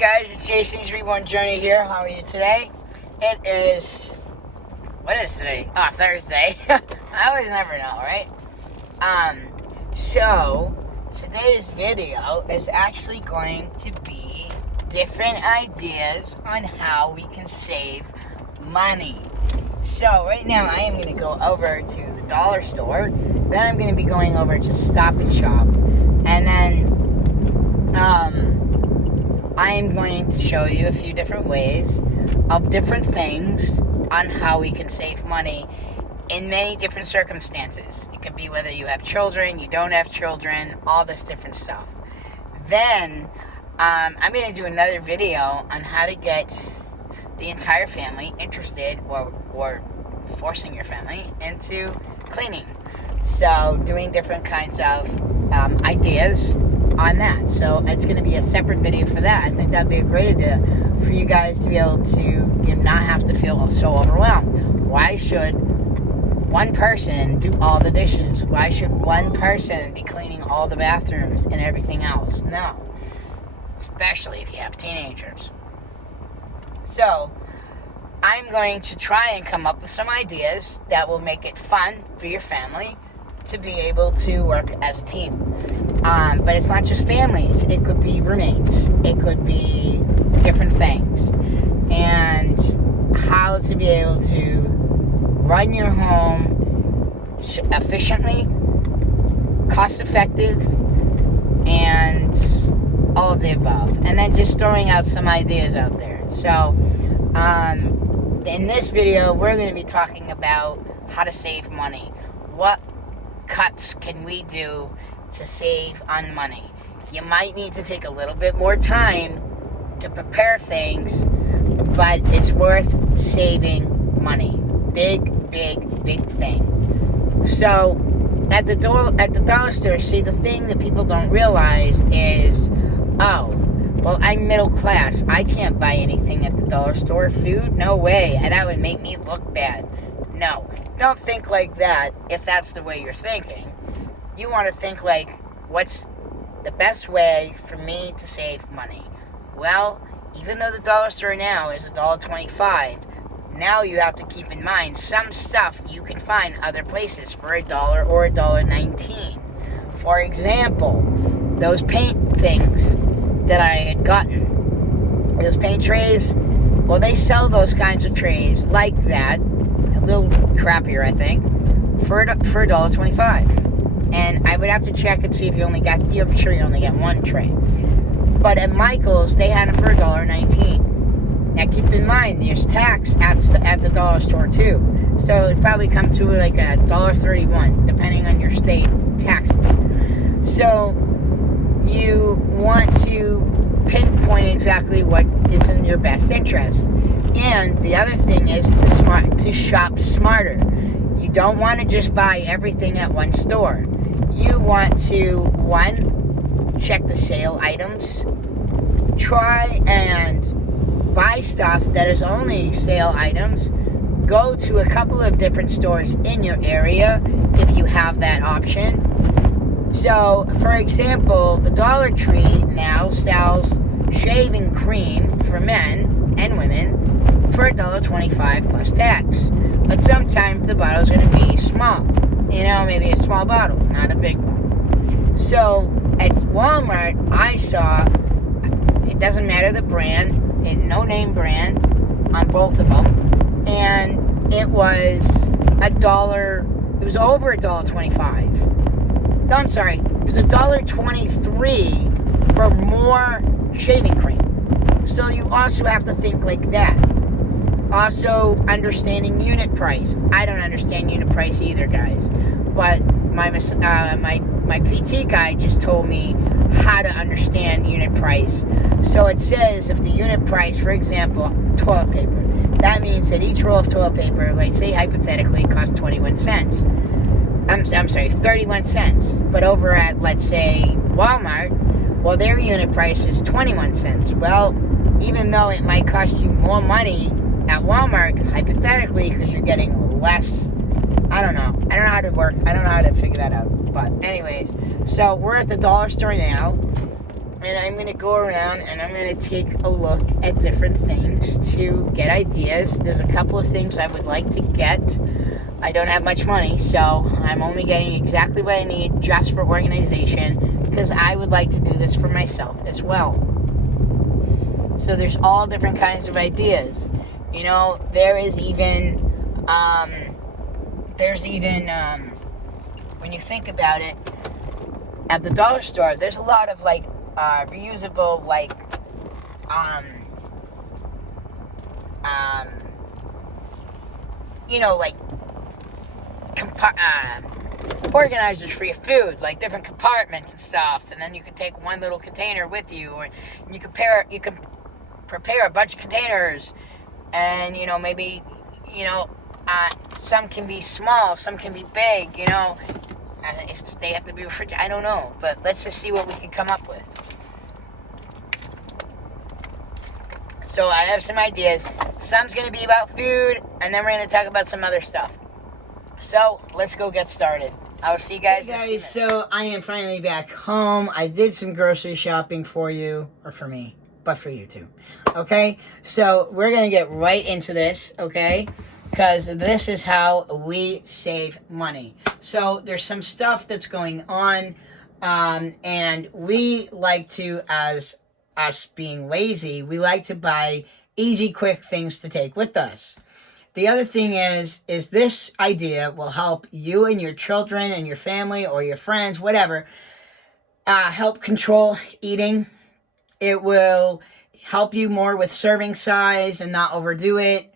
guys, it's Jason's Reborn Journey here. How are you today? It is... What is today? Oh, Thursday. I always never know, right? So, today's video is actually going to be different ideas on how we can save money. So, right now I am going to go over to the dollar store. Then I'm going to be going over to Stop and Shop. And then, I am going to show you a few different ways of different things on how we can save money in many different circumstances. It could be whether you have children, you don't have children, all this different stuff. Then, I'm going to do another video on how to get the entire family interested or forcing your family into cleaning. So, doing different kinds of ideas on that. So it's going to be a separate video for that. I think that'd be a great idea for you guys to be able to not have to feel so overwhelmed. Why should one person do all the dishes? Why should one person be cleaning all the bathrooms and everything else? No. Especially if you have teenagers. So I'm going to try and come up with some ideas that will make it fun for your family to be able to work as a team. But it's not just families. It could be roommates. It could be different things. And how to be able to run your home efficiently, cost-effective, and all of the above. And then just throwing out some ideas out there. So, in this video, we're going to be talking about how to save money. What cuts can we do to save on money? You might need to take a little bit more time to prepare things, but it's worth saving money. Big, big, big thing. So, at the dollar store, see, the thing that people don't realize is, oh, well, I'm middle class. I can't buy anything at the dollar store. Food? No way. And that would make me look bad. No. Don't think like that if that's the way you're thinking. You want to think like, what's the best way for me to save money? Well, even though the dollar store now is $1.25, now you have to keep in mind some stuff you can find other places for $1 or $1.19. For example, those paint things that I had gotten, those paint trays, well, they sell those kinds of trays like that, a little crappier, I think, for $1.25. And I would have to check and see if I'm sure you only get one tray. But at Michael's, they had them for $1.19. Now keep in mind, there's tax at the dollar store too. So it'd probably come to like $1.31, depending on your state taxes. So you want to pinpoint exactly what is in your best interest. And the other thing is to shop smarter. You don't want to just buy everything at one store. You want to, one, check the sale items. Try and buy stuff that is only sale items. Go to a couple of different stores in your area if you have that option. So, for example, the Dollar Tree now sells shaving cream for men and women for $1.25 plus tax. But sometimes the bottle's going to be small. Maybe a small bottle, not a big one. So, at Walmart, I saw, it doesn't matter the brand, no name brand on both of them. And it was it was over $1.25. No, I'm sorry, it was $1.23 for more shaving cream. So you also have to think like that. Also, understanding unit price. I don't understand unit price either, guys. But my PT guy just told me how to understand unit price. So it says if the unit price, for example, toilet paper, that means that each roll of toilet paper, let's say hypothetically, costs 21 cents. I'm sorry, 31 cents. But over at, let's say, Walmart, well, their unit price is 21 cents. Well, even though it might cost you more money at Walmart, hypothetically, because you're getting less, I don't know how to work, I don't know how to figure that out. But anyways, so we're at the dollar store now, and I'm going to go around and I'm going to take a look at different things to get ideas. There's a couple of things I would like to get. I don't have much money, so I'm only getting exactly what I need just for organization, because I would like to do this for myself as well. So there's all different kinds of ideas. You know, there is even, when you think about it, at the dollar store, there's a lot of, like, reusable, like, you know, like, organizers for your food, like different compartments and stuff, and then you can take one little container with you, or you can prepare a bunch of containers, and, you know, maybe, you know, some can be small, some can be big, you know, if they have to be refrigerated, I don't know, but let's just see what we can come up with. So I have some ideas. Some's going to be about food, and then we're going to talk about some other stuff. So let's go get started. I'll see you guys. Hey guys, so I am finally back home. I did some grocery shopping for you, or for me, but for you too. Okay, so we're going to get right into this, okay? Because this is how we save money. So there's some stuff that's going on, and we like to, as us being lazy, we like to buy easy, quick things to take with us. The other thing is this idea will help you and your children and your family or your friends, whatever, help control eating. It will help you more with serving size and not overdo it.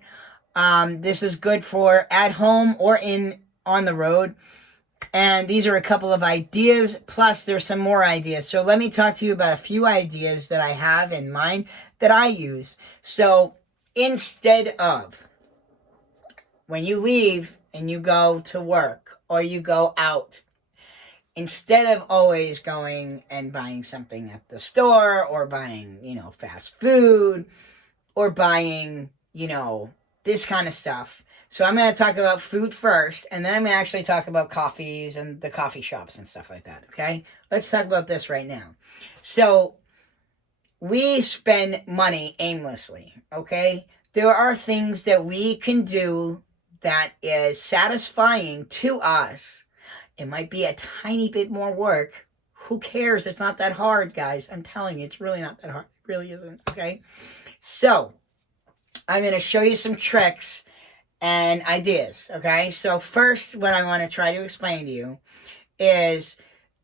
This is good for at home or on the road. And these are a couple of ideas, plus there's some more ideas. So let me talk to you about a few ideas that I have in mind that I use. So instead of, when you leave and you go to work or you go out, instead of always going and buying something at the store, or buying, you know, fast food, or buying, you know, this kind of stuff. So I'm going to talk about food first, and then I'm going to actually talk about coffees and the coffee shops and stuff like that, okay? Let's talk about this right now. So we spend money aimlessly, okay? There are things that we can do that is satisfying to us. It might be a tiny bit more work. Who cares? It's not that hard, guys. I'm telling you, it's really not that hard. It really isn't, okay? So I'm going to show you some tricks and ideas, okay? So first, what I want to try to explain to you is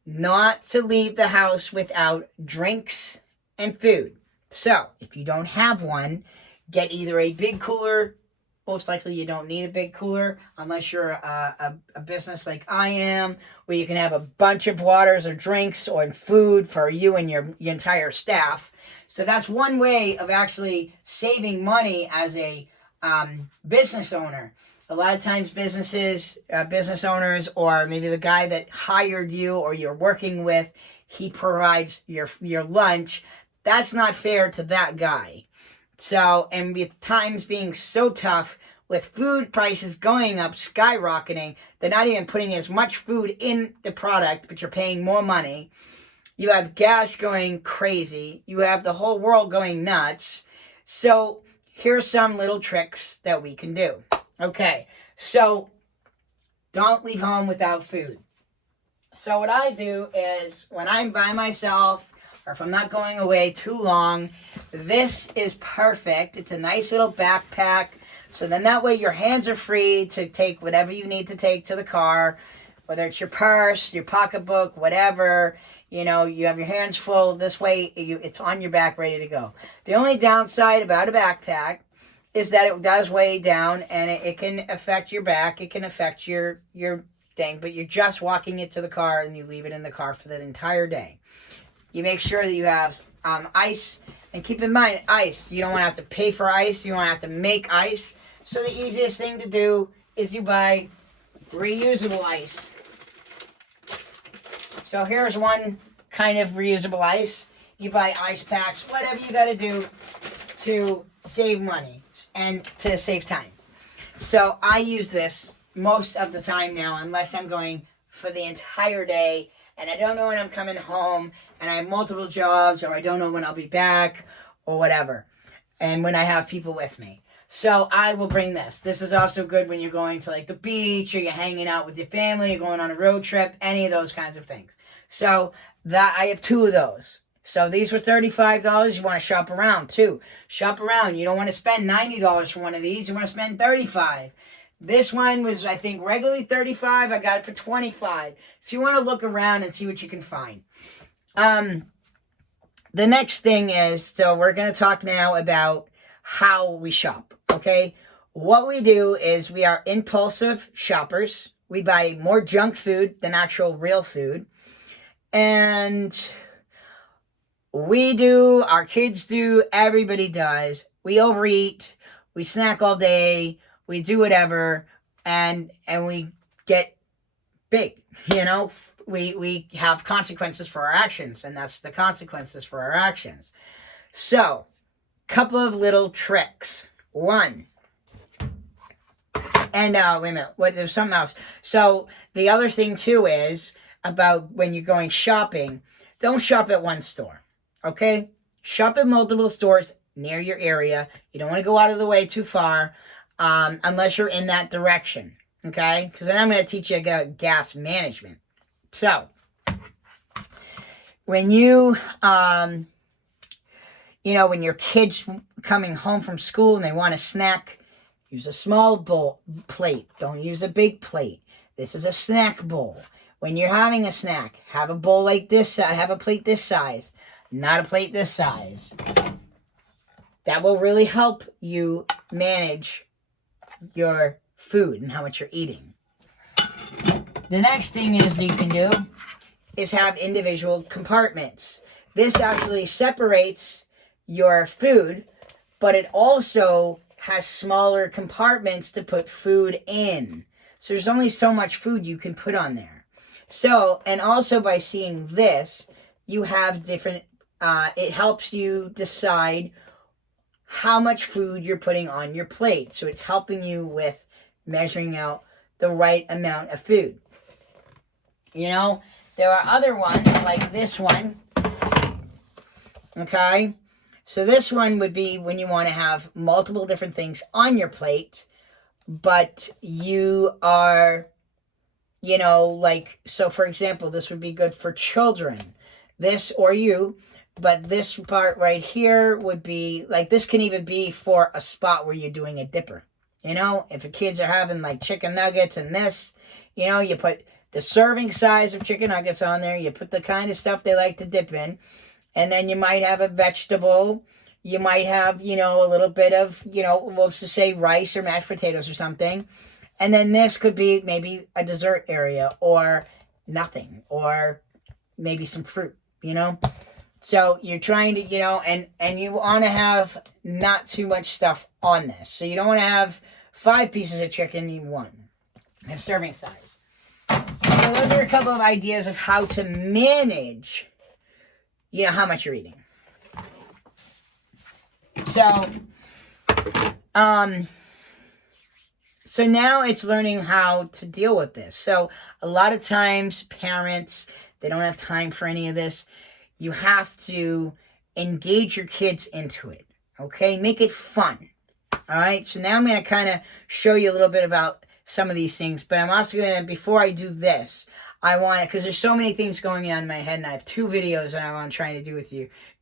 not to leave the house without drinks and food. So if you don't have one, get either a big cooler. Most likely you don't need a big cooler unless you're a business like I am, where you can have a bunch of waters or drinks or food for you and your entire staff. So that's one way of actually saving money as a business owner. A lot of times business owners, or maybe the guy that hired you or you're working with, he provides your lunch. That's not fair to that guy. So, and with times being so tough, with food prices going up, skyrocketing, they're not even putting as much food in the product, but you're paying more money. You have gas going crazy. You have the whole world going nuts. So here's some little tricks that we can do. Okay, so don't leave home without food. So what I do is, when I'm by myself, or if I'm not going away too long, this is perfect. It's a nice little backpack. So then that way your hands are free to take whatever you need to take to the car, whether it's your purse, your pocketbook, whatever. You know, you have your hands full. This way, it's on your back, ready to go. The only downside about a backpack is that it does weigh down, and it can affect your back. It can affect your thing, but you're just walking it to the car, and you leave it in the car for that entire day. You make sure that you have ice, and keep in mind, ice. You don't want to have to pay for ice. You don't want to have to make ice. So the easiest thing to do is you buy reusable ice. So here's one kind of reusable ice. You buy ice packs, whatever you got to do to save money and to save time. So I use this most of the time now, unless I'm going for the entire day and I don't know when I'm coming home and I have multiple jobs, or I don't know when I'll be back, or whatever, and when I have people with me. So I will bring this. This is also good when you're going to like the beach, or you're hanging out with your family, you're going on a road trip, any of those kinds of things. So that I have 2 of those. So these were $35. You want to shop around too. Shop around. You don't want to spend $90 for one of these. You want to spend $35. This one was, I think, regularly $35. I got it for $25. So you want to look around and see what you can find. The next thing is, so we're going to talk now about how we shop, okay? What we do is we are impulsive shoppers. We buy more junk food than actual real food. And we do, our kids do, everybody does. We overeat, we snack all day, we do whatever, and we get big, you know? We have consequences for our actions, and that's the consequences for our actions. So, couple of little tricks. One, and wait a minute, there's something else. So, the other thing too is about when you're going shopping, don't shop at one store, okay? Shop at multiple stores near your area. You don't want to go out of the way too far unless you're in that direction, okay? Because then I'm going to teach you about gas management. So, when you, when your kid's coming home from school and they want a snack, use a small plate. Don't use a big plate. This is a snack bowl. When you're having a snack, have a bowl like this, have a plate this size, not a plate this size. That will really help you manage your food and how much you're eating. The next thing is you can do is have individual compartments. This actually separates your food, but it also has smaller compartments to put food in. So there's only so much food you can put on there. So, and also by seeing this, you have different, it helps you decide how much food you're putting on your plate. So it's helping you with measuring out the right amount of food. You know, there are other ones like this one. Okay. So this one would be when you want to have multiple different things on your plate, but you are, so for example, this would be good for children. This or you, but this part right here would be, this can even be for a spot where you're doing a dipper. If the kids are having chicken nuggets and this, you put the serving size of chicken nuggets on there. You put the kind of stuff they like to dip in. And then you might have a vegetable. You might have, a little bit of, let's just say rice or mashed potatoes or something. And then this could be maybe a dessert area or nothing. Or maybe some fruit, So you're trying to, and you want to have not too much stuff on this. So you don't want to have 5 pieces of chicken, you need 1. A serving size. So those are a couple of ideas of how to manage, how much you're eating. So, so now it's learning how to deal with this. So a lot of times parents, they don't have time for any of this. You have to engage your kids into it. Okay? Make it fun. All right? So now I'm going to kind of show you a little bit about some of these things, but I'm also going to, before I do this, I want to, because there's so many things going on in my head, and I have 2 videos that I want to try to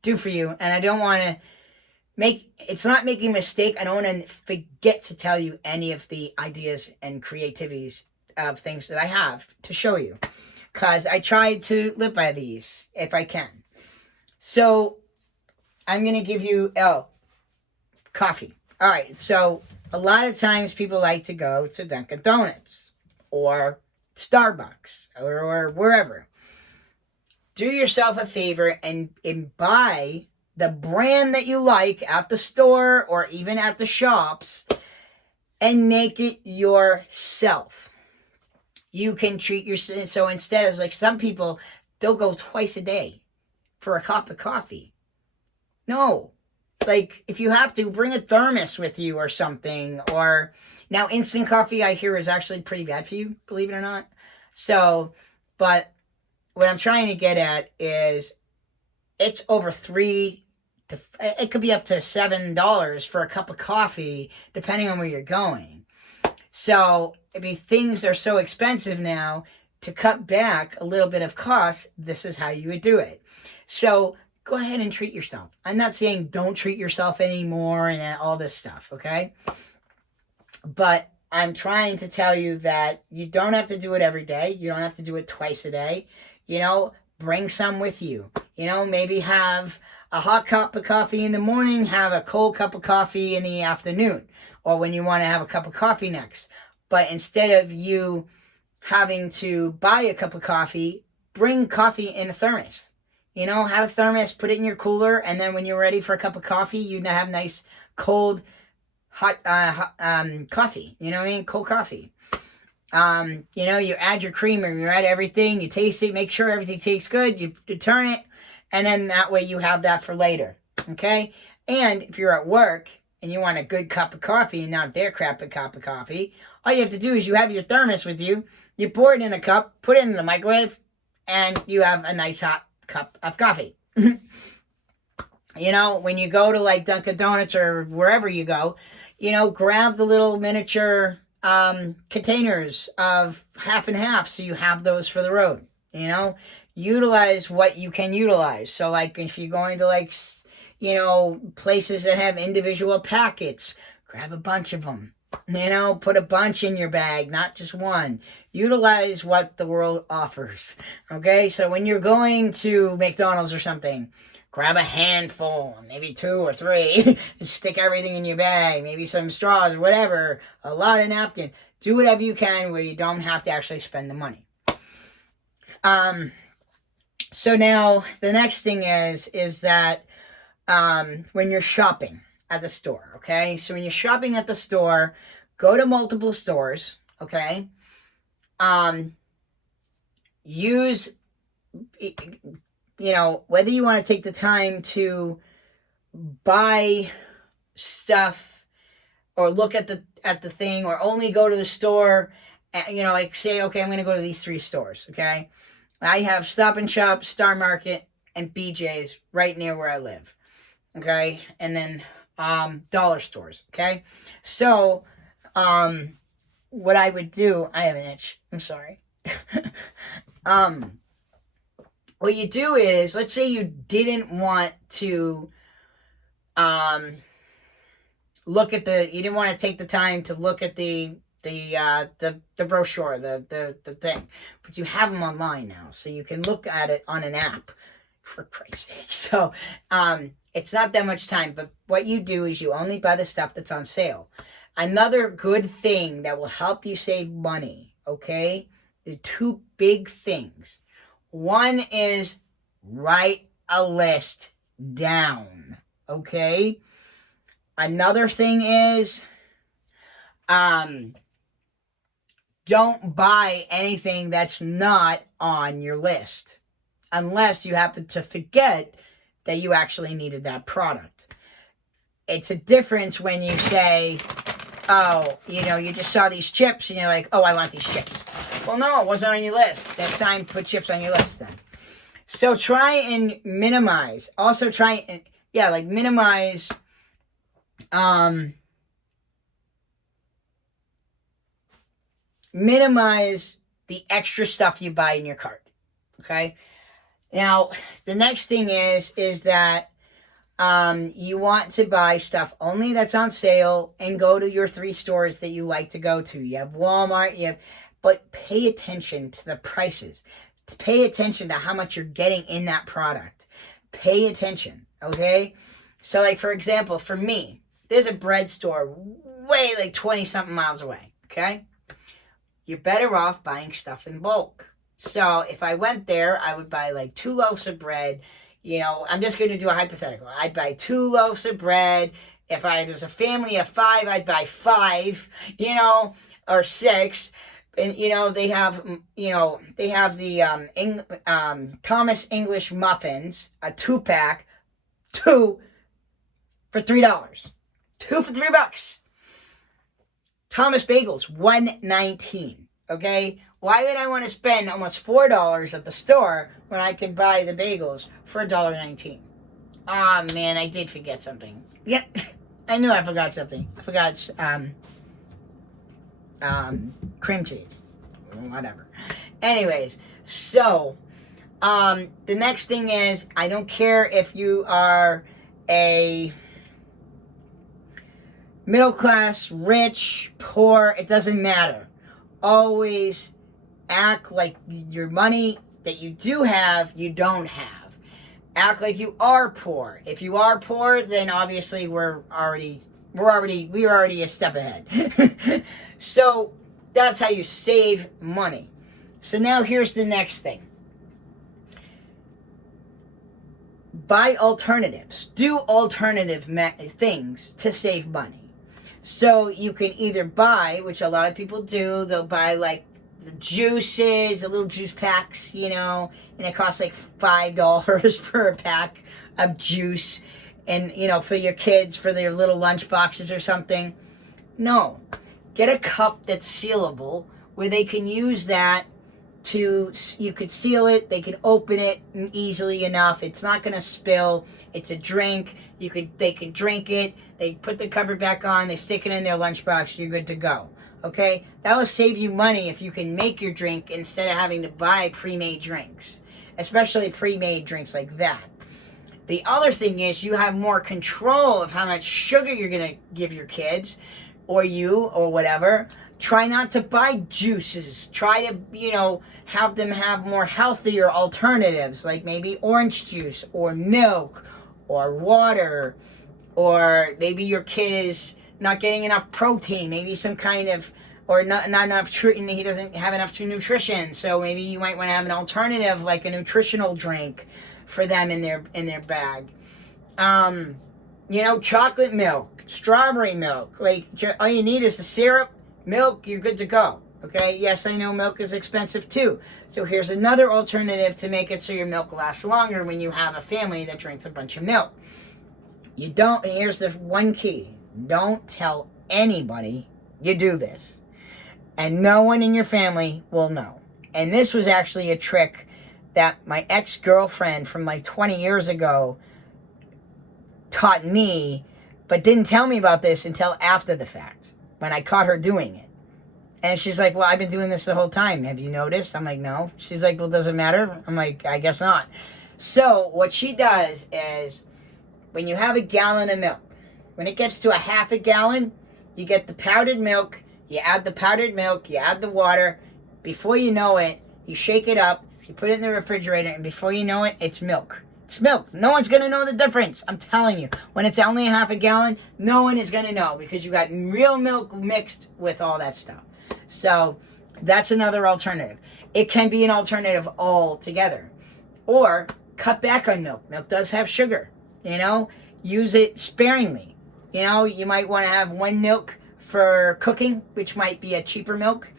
do for you, and I don't want to it's not making a mistake. I don't want to forget to tell you any of the ideas and creativities of things that I have to show you, because I try to live by these if I can. So I'm going to give you, coffee. All right, so a lot of times people like to go to Dunkin' Donuts or Starbucks or wherever. Do yourself a favor and buy the brand that you like at the store or even at the shops and make it yourself. You can treat yourself. So instead of some people, they'll go twice a day for a cup of coffee. No. If you have to, bring a thermos with you or something. Or now instant coffee, I hear, is actually pretty bad for you, believe it or not. So, but what I'm trying to get at is it's over it could be up to $7 for a cup of coffee, depending on where you're going. So, things are so expensive now, to cut back a little bit of cost, this is how you would do it. So, go ahead and treat yourself. I'm not saying don't treat yourself anymore and all this stuff, okay? But I'm trying to tell you that you don't have to do it every day. You don't have to do it twice a day. Bring some with you. Maybe have a hot cup of coffee in the morning, have a cold cup of coffee in the afternoon, or when you want to have a cup of coffee next. But instead of you having to buy a cup of coffee, bring coffee in a thermos. Have a thermos, put it in your cooler, and then when you're ready for a cup of coffee, you have nice, cold, hot coffee. You know what I mean? Cold coffee. You add your creamer, you add everything, you taste it, make sure everything tastes good, you turn it, and then that way you have that for later. Okay? And if you're at work and you want a good cup of coffee and not their crappy cup of coffee, all you have to do is you have your thermos with you, you pour it in a cup, put it in the microwave, and you have a nice hot cup of coffee. When you go to like Dunkin' Donuts or wherever you go, grab the little miniature containers of half and half, so you have those for the road. Utilize what you can utilize. So like if you're going to like places that have individual packets, grab a bunch of them. Put a bunch in your bag, not just one. Utilize what the world offers. Okay, so when you're going to McDonald's or something, grab a handful, maybe 2 or 3, and stick everything in your bag. Maybe some straws, whatever, a lot of napkins. Do whatever you can where you don't have to actually spend the money. So now the next thing is that when you're shopping at the store, okay? So when you're shopping at the store, go to multiple stores, okay? Use, whether you want to take the time to buy stuff or look at the thing, or only go to the store, like say, okay, I'm going to go to these 3 stores, okay? I have Stop and Shop, Star Market, and BJ's right near where I live, okay? And then dollar stores, okay? So, what I would do, I have an itch, I'm sorry. What you do is, let's say you didn't want to you didn't want to take the time to look at the brochure, the thing, but you have them online now, so you can look at it on an app, for Christ's sake. So, it's not that much time, but what you do is you only buy the stuff that's on sale. Another good thing that will help you save money, okay? The 2 big things. One is write a list down, okay? Another thing is don't buy anything that's not on your list unless you happen to forget that you actually needed that product. It's a difference when you say, oh, you just saw these chips and you're like, oh, I want these chips. Well, no, it wasn't on your list. Next time, put chips on your list then. So try and minimize. Also try and, minimize, minimize the extra stuff you buy in your cart. Okay? Now, the next thing is that you want to buy stuff only that's on sale and go to your 3 stores that you like to go to. You have Walmart, but pay attention to the prices. Pay attention to how much you're getting in that product. Pay attention, okay? So, like, for example, for me, there's a bread store way, 20-something miles away, okay? You're better off buying stuff in bulk. So, if I went there, I would buy, 2 loaves of bread. I'm just going to do a hypothetical. I'd buy 2 loaves of bread. If there's a family of 5, I'd buy 5, or 6. And, they have the Thomas English muffins, a 2-pack, 2 for $3. 2 for $3. Thomas bagels, $1.19. Okay? Why would I want to spend almost $4 at the store when I can buy the bagels for $1.19? Oh man, I did forget something. Yep, I knew I forgot something. I forgot cream cheese. Whatever. Anyways, so the next thing is, I don't care if you are a middle class, rich, poor, it doesn't matter. Always act like your money that you do have, you don't have. Act like you are poor. If you are poor, then obviously we're already a step ahead. So that's how you save money. So now here's the next thing. Buy alternatives. Do alternative things to save money. So you can either buy, which a lot of people do, they'll buy like the juices, the little juice packs, you know, and it costs like $5 for a pack of juice, and, you know, for your kids, for their little lunch boxes or something. No. Get a cup that's sealable where they can use that to, you could seal it, they can open it easily enough, it's not going to spill, it's a drink, they can drink it, they put the cover back on, they stick it in their lunchbox, you're good to go. Okay? That will save you money if you can make your drink instead of having to buy pre-made drinks, especially pre-made drinks like that. The other thing is, you have more control of how much sugar you're going to give your kids, or you, or whatever. Try not to buy juices. Try to, you know, have them have more healthier alternatives, like maybe orange juice, or milk, or water, or maybe your kid is not getting enough protein, maybe some kind of, or not enough, he doesn't have enough nutrition, so maybe you might want to have an alternative, like a nutritional drink for them in their bag. You know, chocolate milk, strawberry milk, like, all you need is the syrup, milk, you're good to go. Okay, yes, I know milk is expensive too. So here's another alternative to make it so your milk lasts longer when you have a family that drinks a bunch of milk. You don't, and here's the one key, don't tell anybody you do this. And no one in your family will know. And this was actually a trick that my ex-girlfriend from like 20 years ago taught me, but didn't tell me about this until after the fact, when I caught her doing it. And she's like, well, I've been doing this the whole time. Have you noticed? I'm like, no. She's like, well, does it matter? I'm like, I guess not. So what she does is, when you have a gallon of milk, when it gets to a half a gallon, you get the powdered milk, you add the powdered milk, you add the water. Before you know it, you shake it up, you put it in the refrigerator, and before you know it, it's milk. It's milk. No one's going to know the difference. I'm telling you. When it's only a half a gallon, no one is going to know, because you got real milk mixed with all that stuff. So that's another alternative. It can be an alternative altogether. Or cut back on milk. Milk does have sugar. You know, use it sparingly. You know, you might want to have one milk for cooking, which might be a cheaper milk.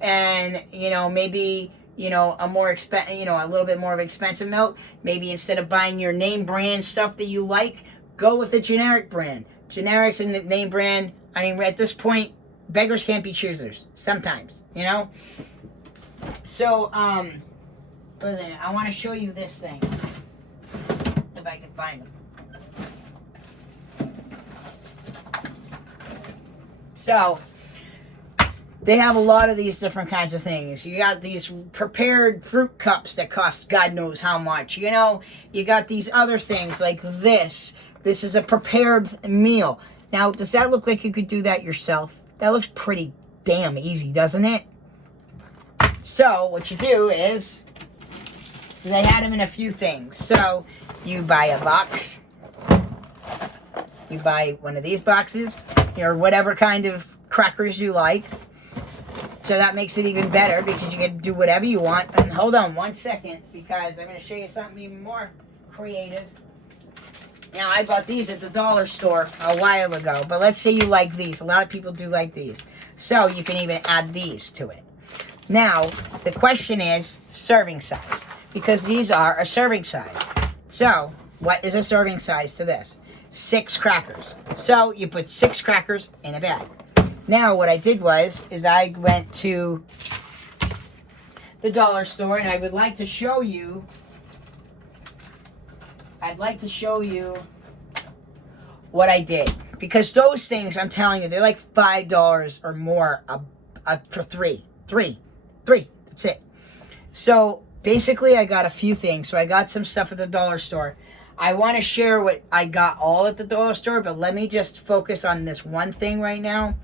And, you know, maybe, you know, a little bit more of expensive milk. Maybe instead of buying your name brand stuff that you like, go with a generic brand. Generics and the name brand, I mean, at this point, beggars can't be choosers. Sometimes, you know? So, I want to show you this thing. If I can find them. So, they have a lot of these different kinds of things. You got these prepared fruit cups that cost God knows how much. You know, you got these other things like this. This is a prepared meal. Now, does that look like you could do that yourself? That looks pretty damn easy, doesn't it? So, what you do is, they had them in a few things. So, you buy a box. You buy one of these boxes, or whatever kind of crackers you like. So that makes it even better, because you can do whatever you want. And hold on one second, because I'm going to show you something even more creative. Now, I bought these at the dollar store a while ago, but let's say you like these. A lot of people do like these. So you can even add these to it. Now, the question is serving size, because these are a serving size. So, what is a serving size to this? 6 crackers. So, you put 6 crackers in a bag. Now, what I did was, I went to the dollar store, and I would like to show you. What I did, because those things, I'm telling you, they're like $5 or more for three. That's it. So basically, I got a few things. So I got some stuff at the dollar store. I want to share what I got all at the dollar store, but let me just focus on this one thing right now,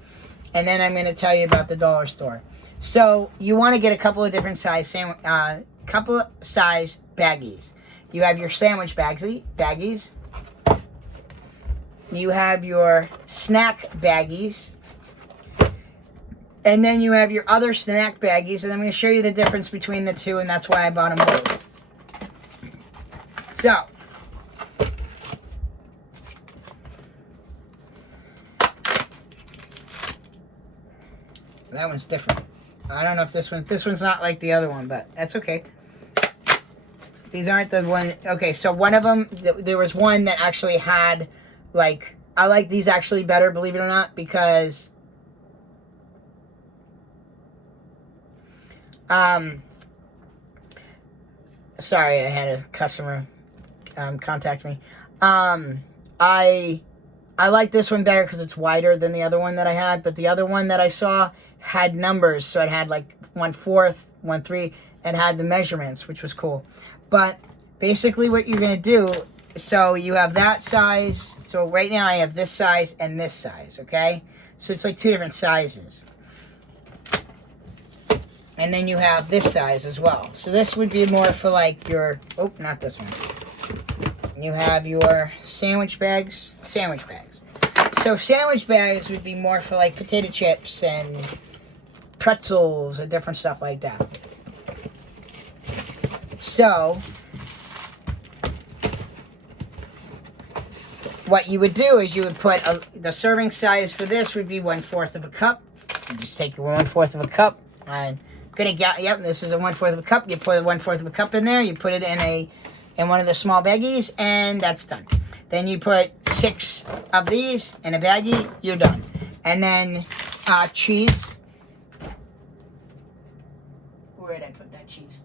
and then I'm going to tell you about the dollar store. So you want to get a couple of different size baggies. You have your sandwich baggies. You have your snack baggies. And then you have your other snack baggies. And I'm going to show you the difference between the two, and that's why I bought them both. So, that one's different. I don't know if this one's not like the other one, but that's okay. These aren't the one. Okay, so one of them, there was one that actually had, like, I like these actually better, believe it or not, because sorry, I had a customer contact me. I like this one better because it's wider than the other one that I had, but the other one that I saw had numbers, so it had like 1/4, 1/3, and had the measurements, which was cool. But basically what you're going to do, so you have that size. So right now I have this size and this size, okay? So it's like two different sizes. And then you have this size as well. So this would be more for like your, oh, not this one. You have your sandwich bags. So sandwich bags would be more for like potato chips and pretzels and different stuff like that. So what you would do is you would put the serving size for this would be 1/4 of a cup. You just take your 1/4 of a cup. I'm gonna get, yep, this is a 1/4 of a cup. You put a 1/4 of a cup in there. You put it in one of the small baggies, and that's done. Then you put 6 of these in a baggie. You're done. And then cheese. Where did I put that cheese?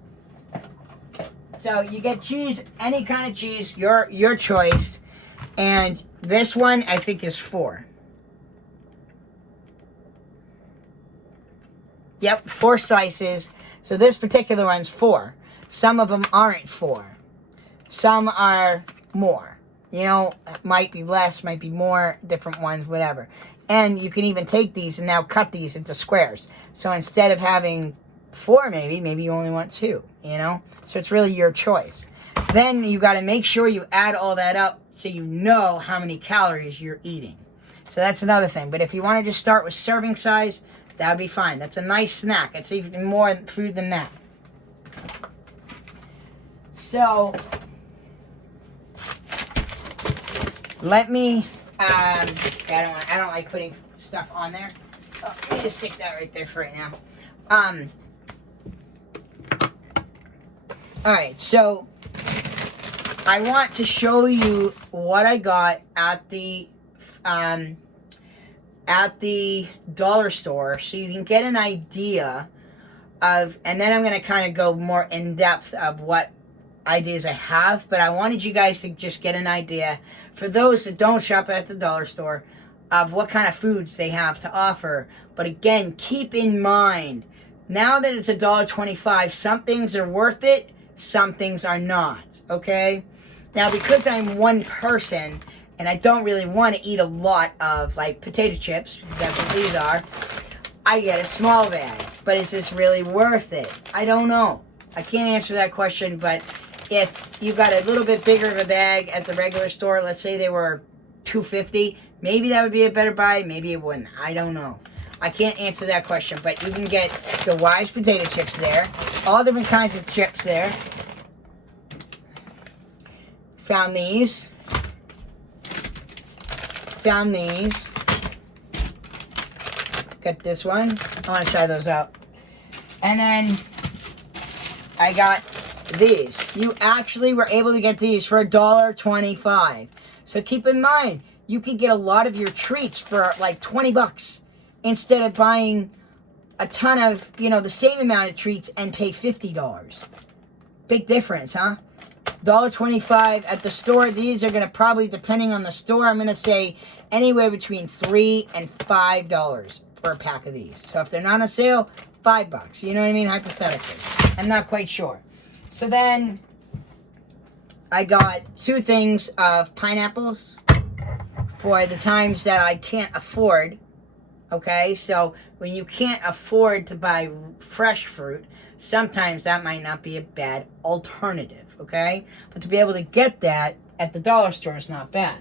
So you get cheese, any kind of cheese, your choice. And this one, I think, is 4. Yep, 4 slices. So this particular one's 4. Some of them aren't 4. Some are more. You know, might be less, might be more, different ones, whatever. And you can even take these and now cut these into squares. So instead of having 4 maybe you only want 2, you know? So it's really your choice. Then you got to make sure you add all that up so you know how many calories you're eating. So that's another thing. But if you want to just start with serving size, that would be fine. That's a nice snack. It's even more food than that. So let me, I don't like putting stuff on there. Oh, let me just stick that right there for right now. Alright, so I want to show you what I got at the dollar store so you can get an idea of, and then I'm going to kind of go more in depth of what ideas I have, but I wanted you guys to just get an idea for those that don't shop at the dollar store of what kind of foods they have to offer. But again, keep in mind, now that it's $1.25, some things are worth it, some things are not, okay? Now, because I'm one person and I don't really want to eat a lot of like potato chips, because that's what these are, I get a small bag. But is this really worth it? I don't know. I can't answer that question, but if you got a little bit bigger of a bag at the regular store, let's say they were $2.50, maybe that would be a better buy, maybe it wouldn't. I don't know. I can't answer that question, but you can get the Wise potato chips there, all different kinds of chips there. Found these. Got this one. I want to try those out. And then I got these. You actually were able to get these for $1.25. So keep in mind, you could get a lot of your treats for like $20 instead of buying a ton of, the same amount of treats and pay $50. Big difference, huh? $1.25 at the store. These are going to probably, depending on the store, I'm going to say anywhere between $3 and $5 for a pack of these. So if they're not on sale, $5. You know what I mean? Hypothetically. I'm not quite sure. So then I got 2 things of pineapples for the times that I can't afford. Okay, so when you can't afford to buy fresh fruit, sometimes that might not be a bad alternative, okay? But to be able to get that at the dollar store is not bad.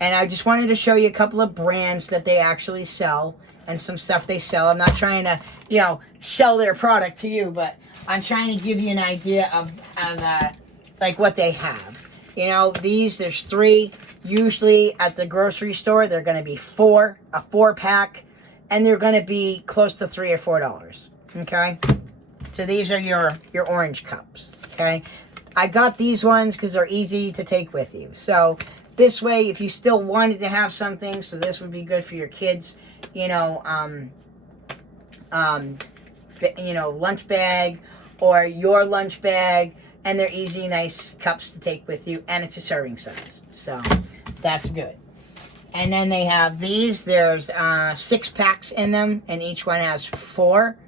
And I just wanted to show you a couple of brands that they actually sell and some stuff they sell. I'm not trying to, sell their product to you, but I'm trying to give you an idea of like what they have. There's 3. Usually at the grocery store, they're going to be a 4-pack, and they're going to be close to $3 or $4. Okay, so these are your orange cups. Okay, I got these ones because they're easy to take with you. So this way, if you still wanted to have something, so this would be good for your kids. Lunch bag or your lunch bag, and they're easy, nice cups to take with you, and it's a serving size. So that's good. And then they have these. There's 6 packs in them, and each one has 4.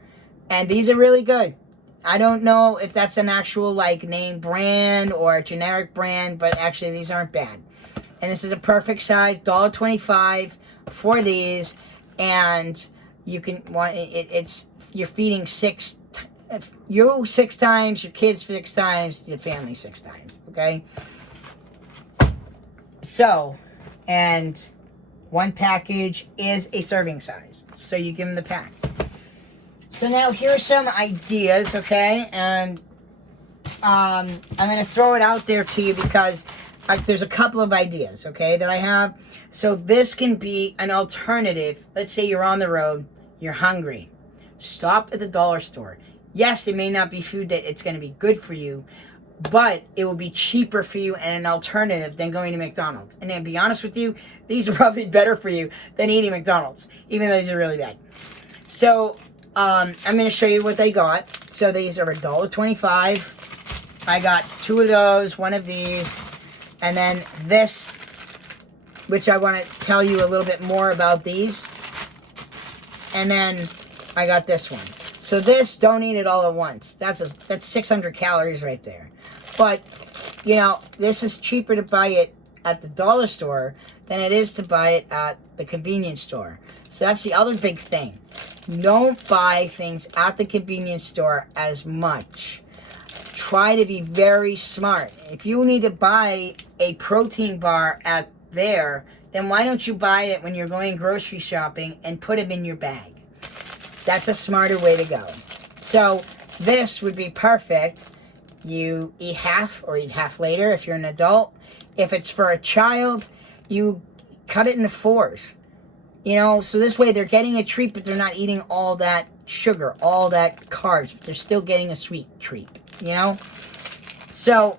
And these are really good. I don't know if that's an actual name brand or a generic brand, but actually these aren't bad. And this is a perfect size, $1.25 for these. And you can you're feeding 6. You 6 times, your kids 6 times, your family 6 times. Okay. So, and 1 package is a serving size. So you give them the pack. So now here's some ideas, okay? And I'm going to throw it out there to you because there's a couple of ideas, okay, that I have. So this can be an alternative. Let's say you're on the road, you're hungry. Stop at the dollar store. Yes, it may not be food that it's going to be good for you, but it will be cheaper for you and an alternative than going to McDonald's. And to be honest with you, these are probably better for you than eating McDonald's, even though these are really bad. So I'm going to show you what they got. So these are $1.25. I got 2 of those, 1 of these, and then this, which I want to tell you a little bit more about these. And then I got this one. So this, don't eat it all at once. That's 600 calories right there. But, this is cheaper to buy it at the dollar store than it is to buy it at the convenience store. So that's the other big thing. Don't buy things at the convenience store as much. Try to be very smart. If you need to buy a protein bar at there, then why don't you buy it when you're going grocery shopping and put them in your bag? That's a smarter way to go. So this would be perfect. You eat half or eat half later if you're an adult. If it's for a child, you cut it into 4s. So this way they're getting a treat, but they're not eating all that sugar, all that carbs. They're still getting a sweet treat, So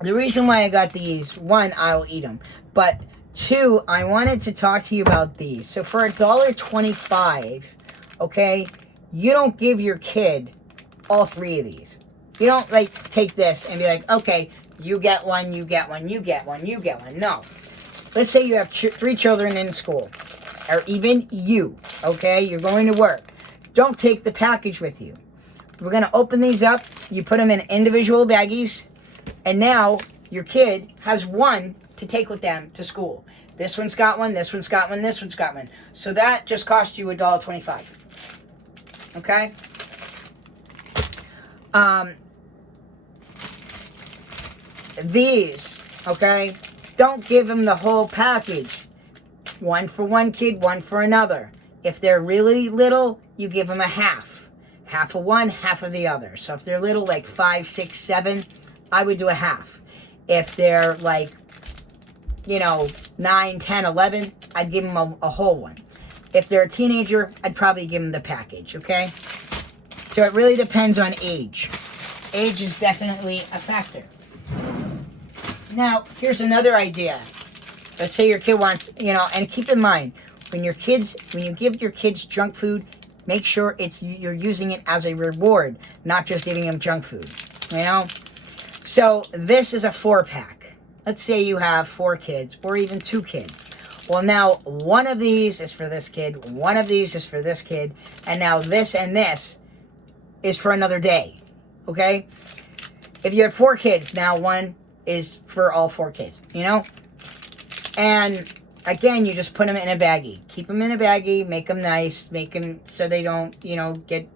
the reason why I got these, 1, I'll eat them. But 2, I wanted to talk to you about these. So for $1.25, okay, you don't give your kid all 3 of these. You don't take this and be like, okay, you get one, you get one, you get one, you get one. No. Let's say you have 3 children in school, or even you, okay? You're going to work. Don't take the package with you. We're going to open these up. You put them in individual baggies, and now your kid has 1 to take with them to school. This one's got one, this one's got one, this one's got one. So that just cost you $1.25. Okay? These, okay? Don't give them the whole package. 1 for one kid, 1 for another. If they're really little, you give them a half. Half of one, half of the other. So if they're little, 5, 6, 7, I would do a half. If they're 9, 10, 11, I'd give them a whole one. If they're a teenager, I'd probably give them the package, okay? So it really depends on age. Age is definitely a factor. Now, here's another idea. Let's say your kid wants, and keep in mind, when you give your kids junk food, Make sure you're using it as a reward, not just giving them junk food, you know? So this is a 4-pack. Let's say you have 4 kids or even 2 kids. Well, now one of these is for this kid, one of these is for this kid, and now this and this is for another day, okay? If you have 4 kids, now one is for all 4 kids, you know? And again, you just put them in a baggie. Keep them in a baggie, make them nice, make them so they don't, you know, get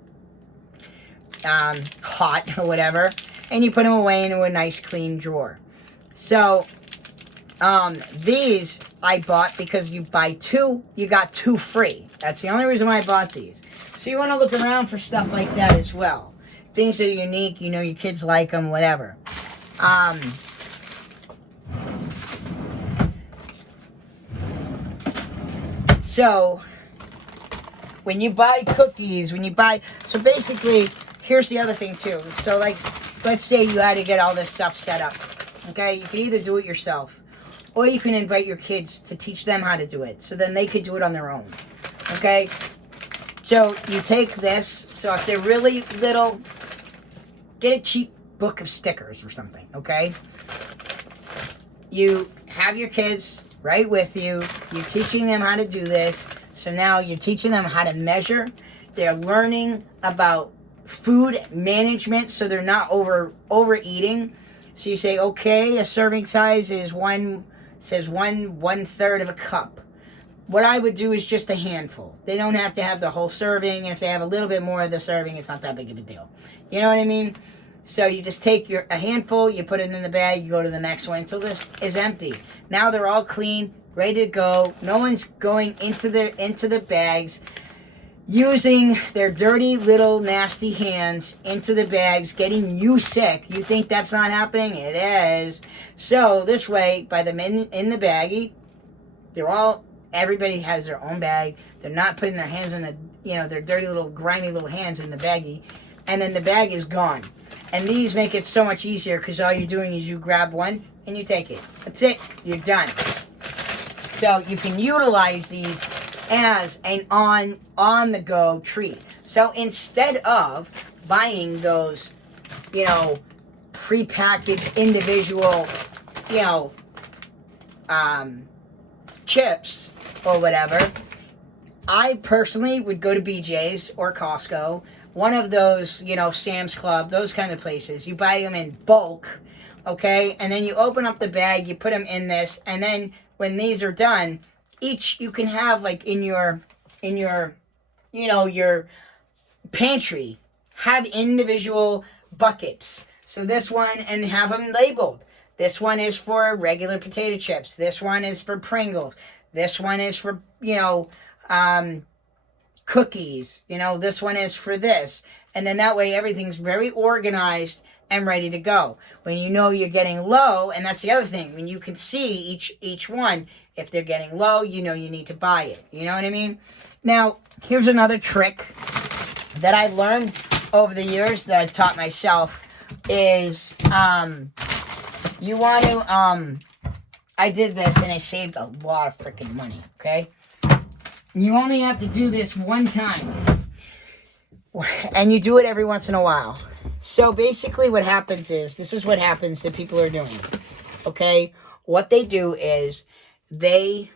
hot or whatever. And you put them away into a nice clean drawer. So, these I bought because you buy 2, you got 2 free. That's the only reason why I bought these. So you want to look around for stuff like that as well. Things that are unique, you know, your kids like them, whatever. So, when you buy cookies, so basically, here's the other thing too. So like, let's say you had to get all this stuff set up, okay? You can either do it yourself, or you can invite your kids to teach them how to do it, so then they could do it on their own, okay? So, you take this, so if they're really little, get a cheap book of stickers or something, okay? You have your kids right with you. You're teaching them how to do this. So now you're teaching them how to measure. They're learning about food management so they're not overeating. So you say, okay, a serving size is one third of a cup. What I would do is just a handful. They don't have to have the whole serving, and if they have a little bit more of the serving, it's not that big of a deal. You know what I mean? So you just take a handful, you put it in the bag, you go to the next one until this is empty. Now they're all clean, ready to go. No one's going into the bags, using their dirty little nasty hands into the bags, getting you sick. You think that's not happening? It is. So this way, by the men in the baggie, everybody has their own bag. They're not putting their hands in their dirty little grimy little hands in the baggie, and then the bag is gone. And these make it so much easier because all you're doing is you grab one and you take it. That's it. You're done. So you can utilize these as an on-the-go treat. So instead of buying those, prepackaged individual, chips or whatever, I personally would go to BJ's or Costco, one of those, Sam's Club, those kind of places. You buy them in bulk, okay? And then you open up the bag, you put them in this, and then when these are done, each you can have like in your your pantry, have individual buckets. So this one, and have them labeled. This one is for regular potato chips. This one is for Pringles. This one is for, cookies. This one is for this. And then that way everything's very organized and ready to go. When you're getting low, and that's the other thing, when you can see each one, if they're getting low, you need to buy it. You know what I mean? Now, here's another trick that I've learned over the years that I've taught myself is, you want to, I did this and it saved a lot of freaking money, okay? You only have to do this one time. And you do it every once in a while. So basically what happens is, this is what happens that people are doing, okay? What they do is, okay,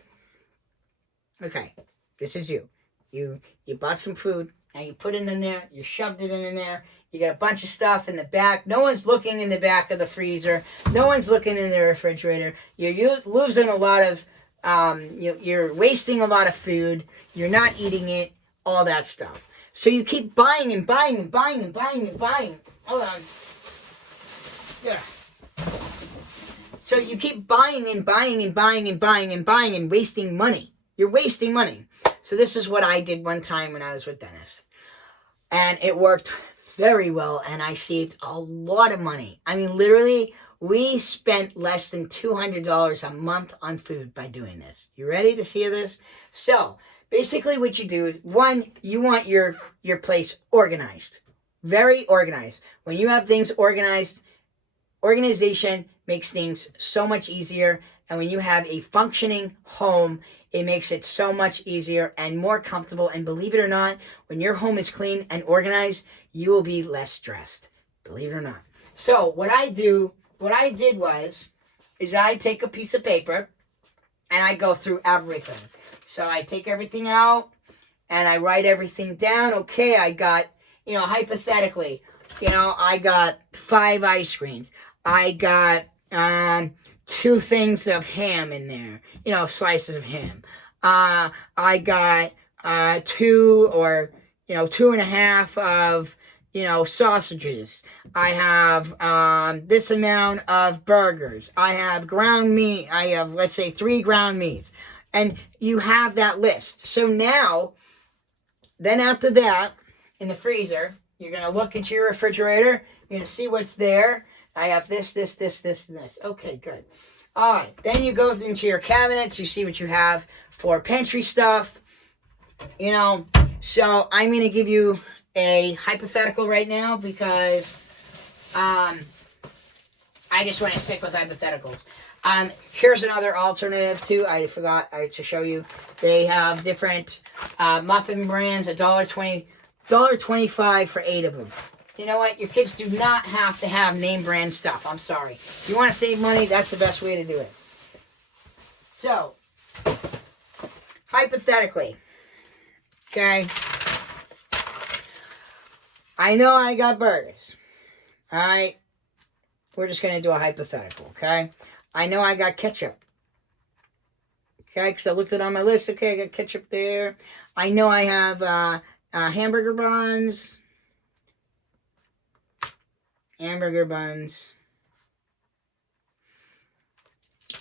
this is you. You bought some food, and you put it in there, you shoved it in there, you got a bunch of stuff in the back. No one's looking in the back of the freezer. No one's looking in the refrigerator. You're losing a lot of, you're wasting a lot of food. You're not eating it, all that stuff. So you keep buying and buying and buying and buying and buying. Hold on. Yeah. So you keep buying and buying and buying and buying and buying and wasting money. You're wasting money. So this is what I did one time when I was with Dennis. And it worked very well, and I saved a lot of money. I mean, literally, we spent less than $200 a month on food by doing this. You ready to see this? So, basically what you do is, one, you want your place organized. Very organized. When you have things organized, organization makes things so much easier. And when you have a functioning home, It makes it so much easier and more comfortable. And believe it or not, when your home is clean and organized, you will be less stressed. Believe it or not. So what I did was I take a piece of paper and I go through everything. So I take everything out and I write everything down. Okay, I got, hypothetically, I got 5 ice creams. I got 2 things of ham in there, slices of ham. I got 2 or 2.5 of sausages. I have this amount of burgers. I have ground meat. I have, let's say, 3 ground meats. And you have that list. So now, then after that, in the freezer, you're going to look into your refrigerator. You're going to see what's there. I have this, and this. Okay, good. All right. Then you go into your cabinets. You see what you have for pantry stuff. So I'm going to give you a hypothetical right now because I just want to stick with hypotheticals. Here's another alternative too. I forgot to show you. They have different muffin brands. $1.25 for 8 of them. You know what? Your kids do not have to have name brand stuff. I'm sorry. If you want to save money, that's the best way to do it. So, hypothetically, okay, I know I got burgers. All right, we're just going to do a hypothetical, okay? I know I got ketchup. Okay, because I looked it on my list. Okay, I got ketchup there. I know I have hamburger buns. Hamburger buns.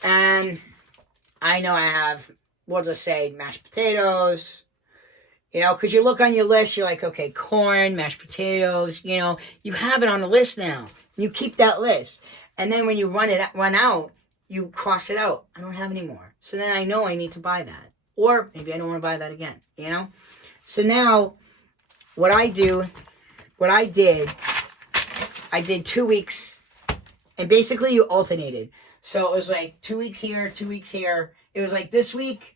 And I know I have, we'll just say, mashed potatoes. Because you look on your list, you're like, okay, corn, mashed potatoes. You have it on the list now. You keep that list. And then when you run out, you cross it out. I don't have any more. So then I know I need to buy that. Or maybe I don't want to buy that again, So now, I did 2 weeks. And basically you alternated. So it was like 2 weeks here, 2 weeks here. It was like this week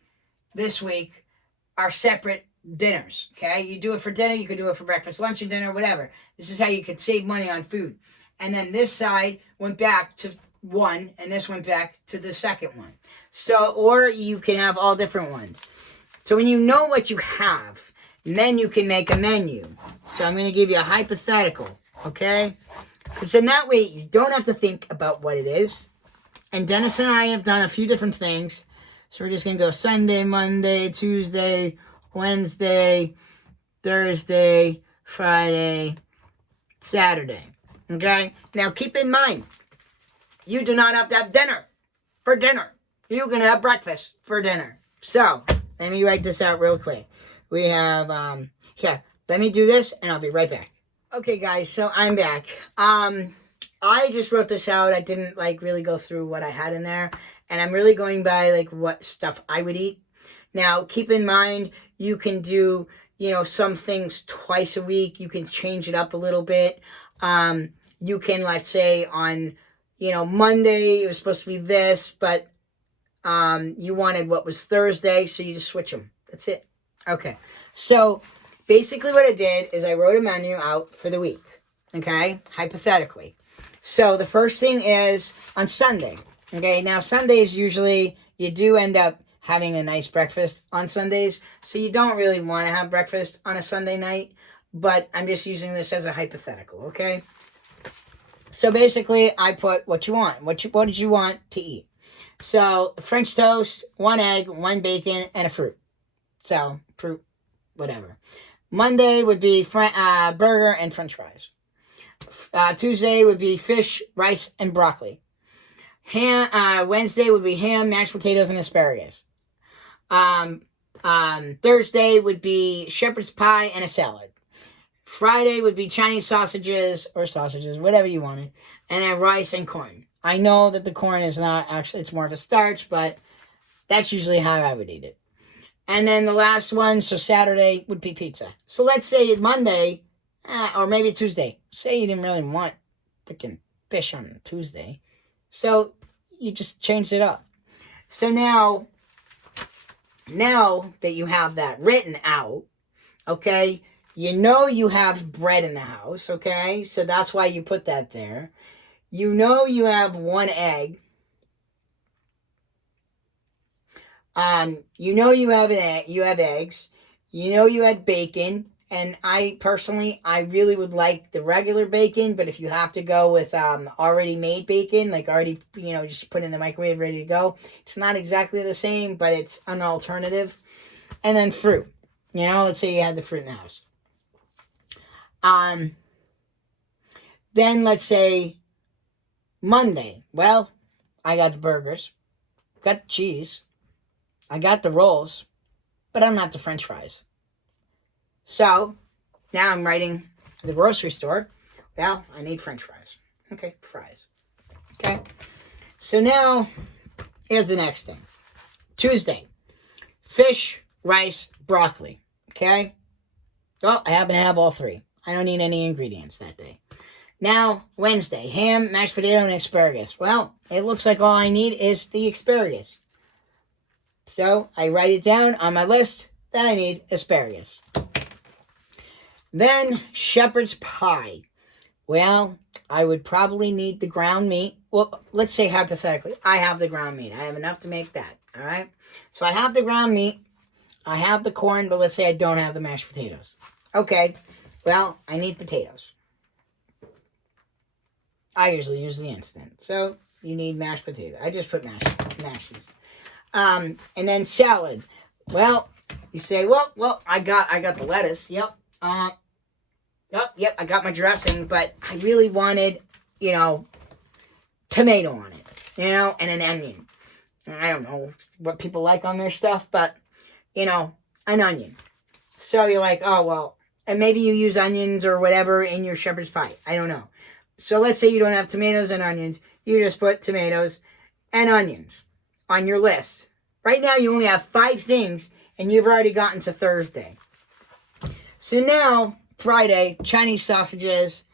are separate dinners. Okay? You do it for dinner. You could do it for breakfast, lunch, and dinner, whatever. This is how you could save money on food. And then this side went back to one, and this went back to the second one. So, or you can have all different ones. So when you know what you have, then you can make a menu. So I'm going to give you a hypothetical, okay? Because in that way, you don't have to think about what it is. And Dennis and I have done a few different things. So we're just going to go Sunday, Monday, Tuesday, Wednesday, Thursday, Friday, Saturday. Okay? Now keep in mind, you do not have to have dinner for dinner. You can have breakfast for dinner. So, let me write this out real quick. We have, let me do this and I'll be right back. Okay guys, so I'm back. I just wrote this out. I didn't really go through what I had in there. And I'm really going by what stuff I would eat. Now, keep in mind, you can do, some things twice a week. You can change it up a little bit. You can, let's say, on, Monday, it was supposed to be this, but you wanted what was Thursday, so you just switch them. That's it. Okay. So, basically what I did is I wrote a menu out for the week. Okay? Hypothetically. So, the first thing is on Sunday. Okay? Now, Sundays usually, you do end up having a nice breakfast on Sundays. So, you don't really want to have breakfast on a Sunday night. But I'm just using this as a hypothetical. Okay? So, basically, I put what you want. What did you want to eat? So, French toast, 1 egg, 1 bacon, and a fruit. So, fruit, whatever. Monday would be burger and french fries. Tuesday would be fish, rice, and broccoli. Wednesday would be ham, mashed potatoes, and asparagus. Thursday would be shepherd's pie and a salad. Friday would be Chinese sausages, whatever you wanted. And then rice and corn. I know that the corn is not actually, it's more of a starch, but that's usually how I would eat it. And then the last one, so Saturday, would be pizza. So let's say Monday, or maybe Tuesday. Say you didn't really want freaking fish on Tuesday. So you just changed it up. So now, now that you have that written out, okay, you know you have bread in the house, okay? So that's why you put that there. You know you have one egg. You know you have an egg, you have eggs. You know you had bacon. And I personally, I really would like the regular bacon, but if you have to go with already made bacon, like already, just put in the microwave ready to go, it's not exactly the same, but it's an alternative. And then fruit. Let's say you had the fruit in the house. Then let's say Monday. Well, I got the burgers, got the cheese, I got the rolls, but I'm not the French fries. So, now I'm writing at the grocery store. Well, I need French fries. Okay, fries. Okay. So now, here's the next thing. Tuesday. Fish, rice, broccoli. Okay. Well, I happen to have all three. I don't need any ingredients that day. Now, Wednesday. Ham, mashed potato, and asparagus. Well, it looks like all I need is the asparagus. So, I write it down on my list that I need asparagus. Then, shepherd's pie. Well, I would probably need the ground meat. Well, let's say hypothetically, I have the ground meat. I have enough to make that, all right? So I have the ground meat. I have the corn, but let's say I don't have the mashed potatoes. Okay, well, I need potatoes. I usually use the instant. So you need mashed potato. I just put mashes. And then salad. Well, you say, well, I got the lettuce. Yep. Yep, I got my dressing, but I really wanted, tomato on it, and an onion. I don't know what people like on their stuff, but, an onion. So you're like, oh, well, and maybe you use onions or whatever in your shepherd's pie. I don't know. So let's say you don't have tomatoes and onions. You just put tomatoes and onions on your list. Right now you only have 5 things, and you've already gotten to Thursday. So now, Friday, Chinese sausages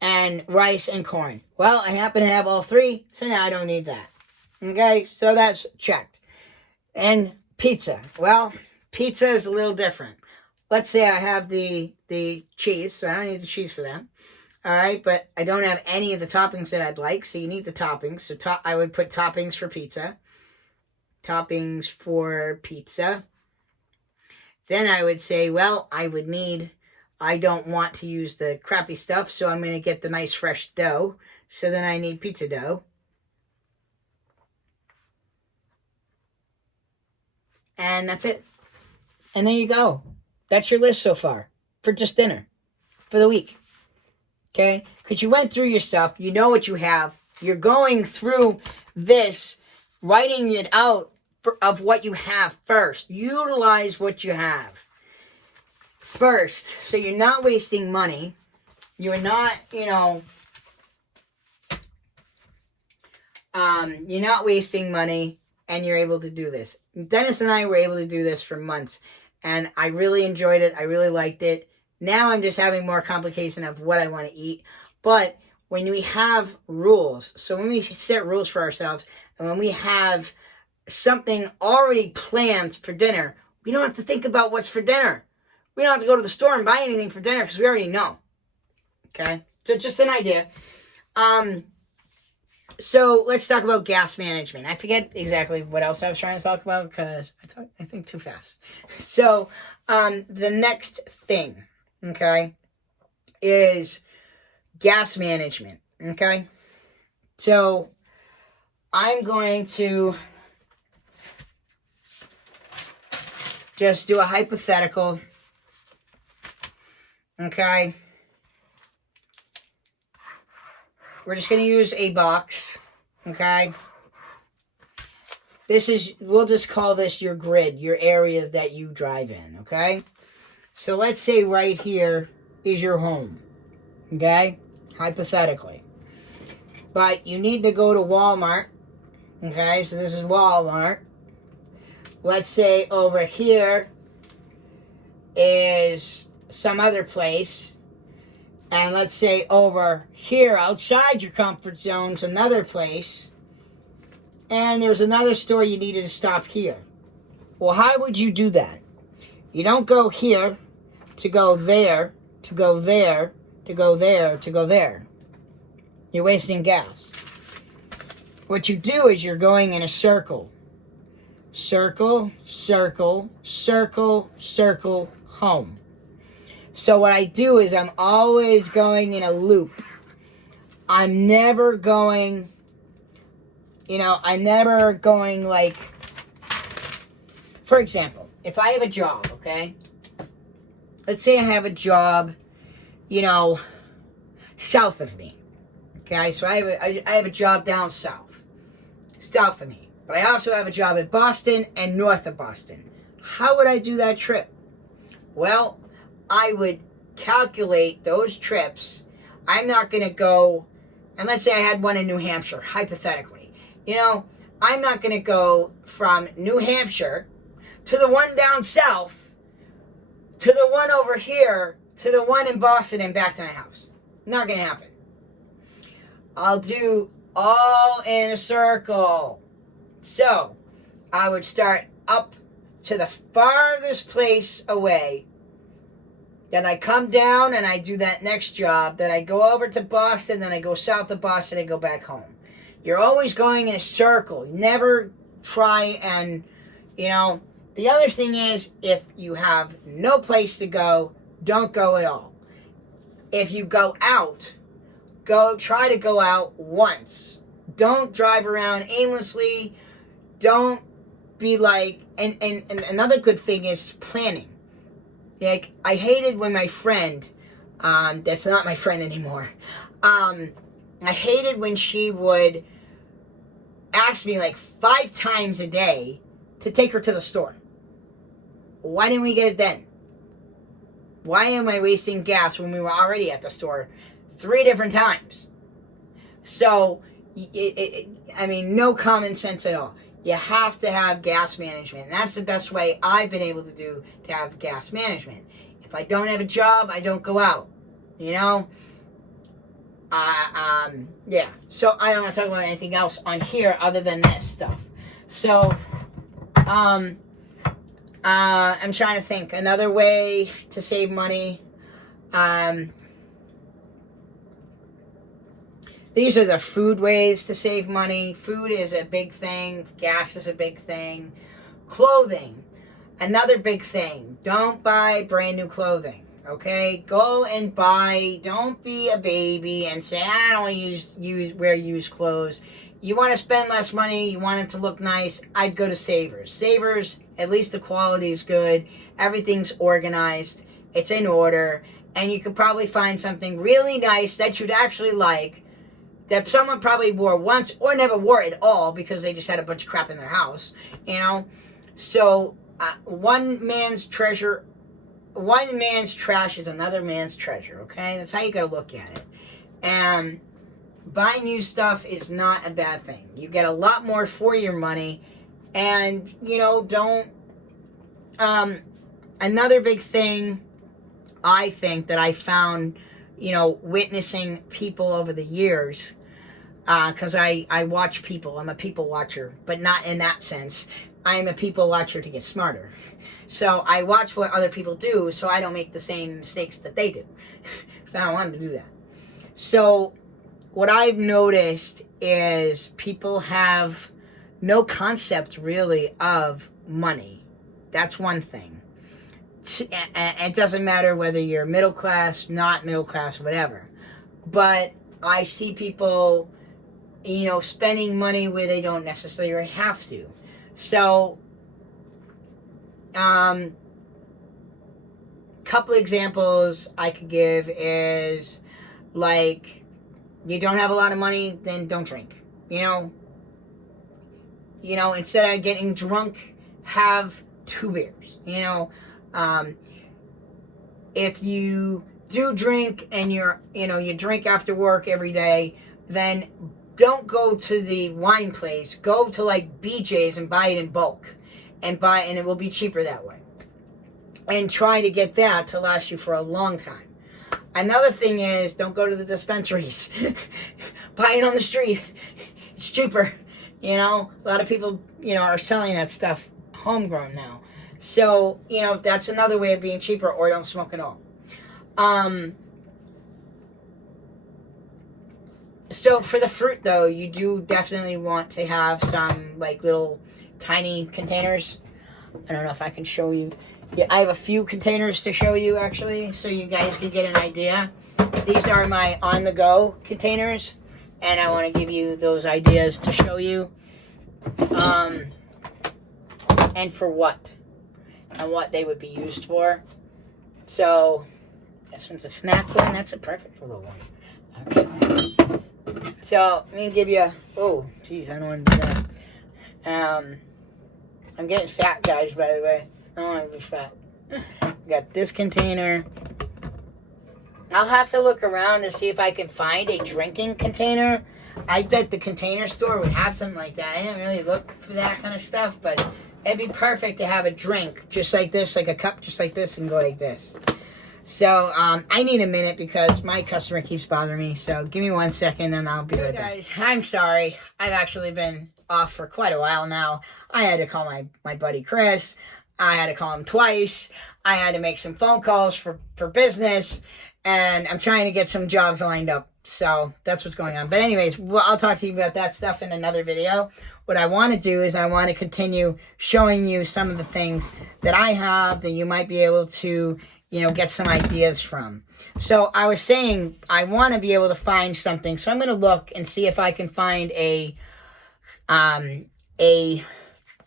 and rice and corn. Well, I happen to have all 3, so now I don't need that. Okay, so that's checked. And pizza. Well, pizza is a little different. Let's say I have the cheese, so I don't need the cheese for that. All right, but I don't have any of the toppings that I'd like, so you need the toppings. So I would put toppings for pizza. Toppings for pizza. Then I would say, well, I don't want to use the crappy stuff, so I'm going to get the nice fresh dough. So then I need pizza dough. And that's it. And there you go. That's your list so far for just dinner for the week. Okay? Because you went through your stuff. You know what you have. You're going through this, writing it out of what you have first. Utilize what you have first. So you're not wasting money. You're not, you're not wasting money, and you're able to do this. Dennis and I were able to do this for months, and I really enjoyed it. I really liked it. Now I'm just having more complication of what I want to eat. But when we have rules, so when we set rules for ourselves, and when we have something already planned for dinner, we don't have to think about what's for dinner. We don't have to go to the store and buy anything for dinner because we already know. Okay? So just an idea. So let's talk about gas management. I forget exactly what else I was trying to talk about because I think too fast. So the next thing, okay, is gas management. Okay? So I'm going to just do a hypothetical. Okay. We're just going to use a box. Okay. We'll just call this your grid, your area that you drive in. Okay. So let's say right here is your home. Okay. Hypothetically. But you need to go to Walmart. Okay. So this is Walmart. Let's say over here is some other place. And let's say over here outside your comfort zone's another place. And there's another store you needed to stop here. Well, how would you do that? You don't go here to go there, to go there, to go there, to go there. You're wasting gas. What you do is you're going in a circle. Circle, circle, circle, circle, home. So what I do is I'm always going in a loop. I'm never going, like, for example, if I have a job, okay? Let's say I have a job, south of me. Okay, so I have a job down south of me. But I also have a job at Boston and north of Boston. How would I do that trip? Well, I would calculate those trips. I'm not going to go, and let's say I had one in New Hampshire, hypothetically. I'm not going to go from New Hampshire to the one down south, to the one over here, to the one in Boston and back to my house. Not going to happen. I'll do all in a circle. So, I would start up to the farthest place away. Then I come down and I do that next job. Then I go over to Boston. Then I go south of Boston and go back home. You're always going in a circle. Never try and, The other thing is, if you have no place to go, don't go at all. If you go out, try to go out once. Don't drive around aimlessly. Don't be like, and another good thing is planning. Like, I hated when my friend, that's not my friend anymore, I hated when she would ask me like 5 times a day to take her to the store. Why didn't we get it then? Why am I wasting gas when we were already at the store 3 different times? So, no common sense at all. You have to have gas management. And that's the best way I've been able to do to have gas management. If I don't have a job, I don't go out. Yeah. So I don't want to talk about anything else on here other than this stuff. So, I'm trying to think. Another way to save money. These are the food ways to save money. Food is a big thing. Gas is a big thing. Clothing, another big thing. Don't buy brand new clothing, okay? Go and buy. Don't be a baby and say, I don't want to wear used clothes. You want to spend less money. You want it to look nice. I'd go to Savers. Savers, at least the quality is good. Everything's organized. It's in order. And you could probably find something really nice that you'd actually like, that someone probably wore once or never wore at all because they just had a bunch of crap in their house, So, one man's trash is another man's treasure, okay? That's how you gotta look at it. And buying new stuff is not a bad thing. You get a lot more for your money, and, don't... another big thing, I think, that I found, witnessing people over the years, because I watch people. I'm a people watcher, but not in that sense. I'm a people watcher to get smarter. So I watch what other people do so I don't make the same mistakes that they do. Because I don't want them to do that. So what I've noticed is people have no concept really of money. That's one thing. It doesn't matter whether you're middle class, not middle class, whatever. But I see people, spending money where they don't necessarily have to. So, couple examples I could give is, like, you don't have a lot of money, then don't drink. Instead of getting drunk, have 2 beers. If you do drink and you drink after work every day, then don't go to the wine place. Go to like BJ's and buy it in bulk, and it will be cheaper that way. And try to get that to last you for a long time. Another thing is, don't go to the dispensaries. Buy it on the street. It's cheaper. A lot of people, are selling that stuff homegrown now. So, you know, that's another way of being cheaper, or don't smoke at all. So for the fruit, though, you do definitely want to have some, like, little tiny containers. I don't know if I can show you. Yeah, I have a few containers to show you, actually, so you guys can get an idea. These are my on-the-go containers, and I want to give you those ideas to show you. And for what, and what they would be used for. So, this one's a snack one. That's a perfect little one. Okay. So, let me give you oh, geez, I don't want to do that. I'm getting fat, guys, by the way. I don't want to be fat. Got this container. I'll have to look around to see if I can find a drinking container. I bet the Container Store would have something like that. I didn't really look for that kind of stuff, but it'd be perfect to have a drink just like this, like a cup just like this, and go like this. So, I need a minute because my customer keeps bothering me. So, give me 1 second and I'll be right back. Guys, I'm sorry. I've actually been off for quite a while now. I had to call my buddy Chris. I had to call him twice. I had to make some phone calls for business. And I'm trying to get some jobs lined up. So, that's what's going on. But anyways, I'll talk to you about that stuff in another video. What I want to do is I want to continue showing you some of the things that I have that you might be able to, you know, get some ideas from. So I was saying I want to be able to find something. So I'm going to look and see if I can find a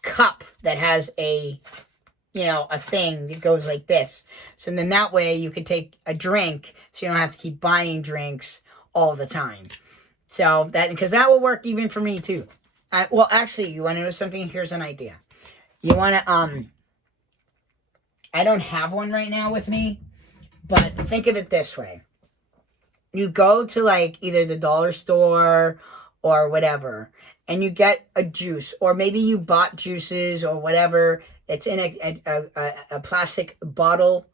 cup that has a, you know, a thing that goes like this. So then that way you can take a drink so you don't have to keep buying drinks all the time. So that, because that will work even for me too. Well, actually, you want to know something? Here's an idea. You want to, I don't have one right now with me, but think of it this way. You go to like either the dollar store or whatever, and you get a juice, or maybe you bought juices or whatever. It's in a plastic bottle,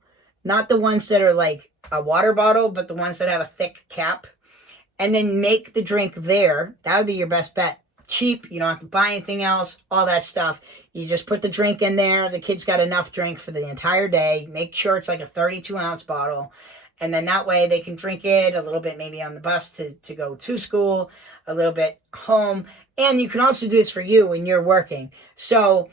not the ones that are like a water bottle, but the ones that have a thick cap, and then make the drink there. That would be your best bet. Cheap, you don't have to buy anything else, all that stuff. You just put the drink in there. The kid's got enough drink for the entire day. Make sure it's like a 32-ounce bottle. And then that way they can drink it a little bit maybe on the bus to go to school, a little bit home. And you can also do this for you when you're working. So,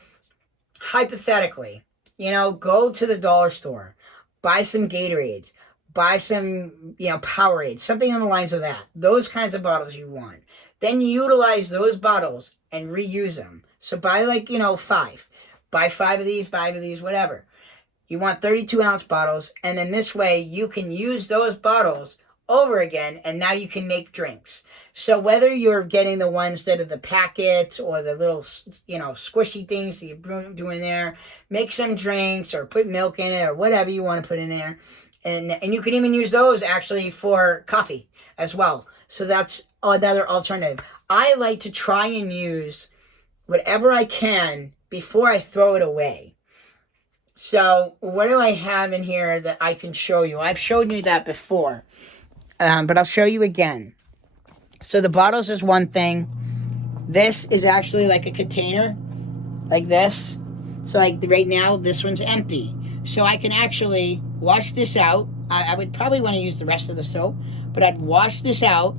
hypothetically, you know, go to the dollar store, buy some Gatorades, buy some, you know, Powerade, something on the lines of that. Those kinds of bottles you want. Then utilize those bottles and reuse them. So buy like, you know, 5. Buy 5 of these, whatever. You want 32-ounce bottles. And then this way you can use those bottles over again. And now you can make drinks. So whether you're getting the ones that are the packets or the little, you know, squishy things that you're doing there, make some drinks or put milk in it or whatever you want to put in there. And you can even use those actually for coffee as well. So that's another alternative. I like to try and use whatever I can before I throw it away. So what do I have in here that I can show you? I've showed you that before, but I'll show you again. So the bottles is one thing. This is actually like a container, like this. So like right now, this one's empty. So I can actually wash this out. I would probably want to use the rest of the soap, but I'd wash this out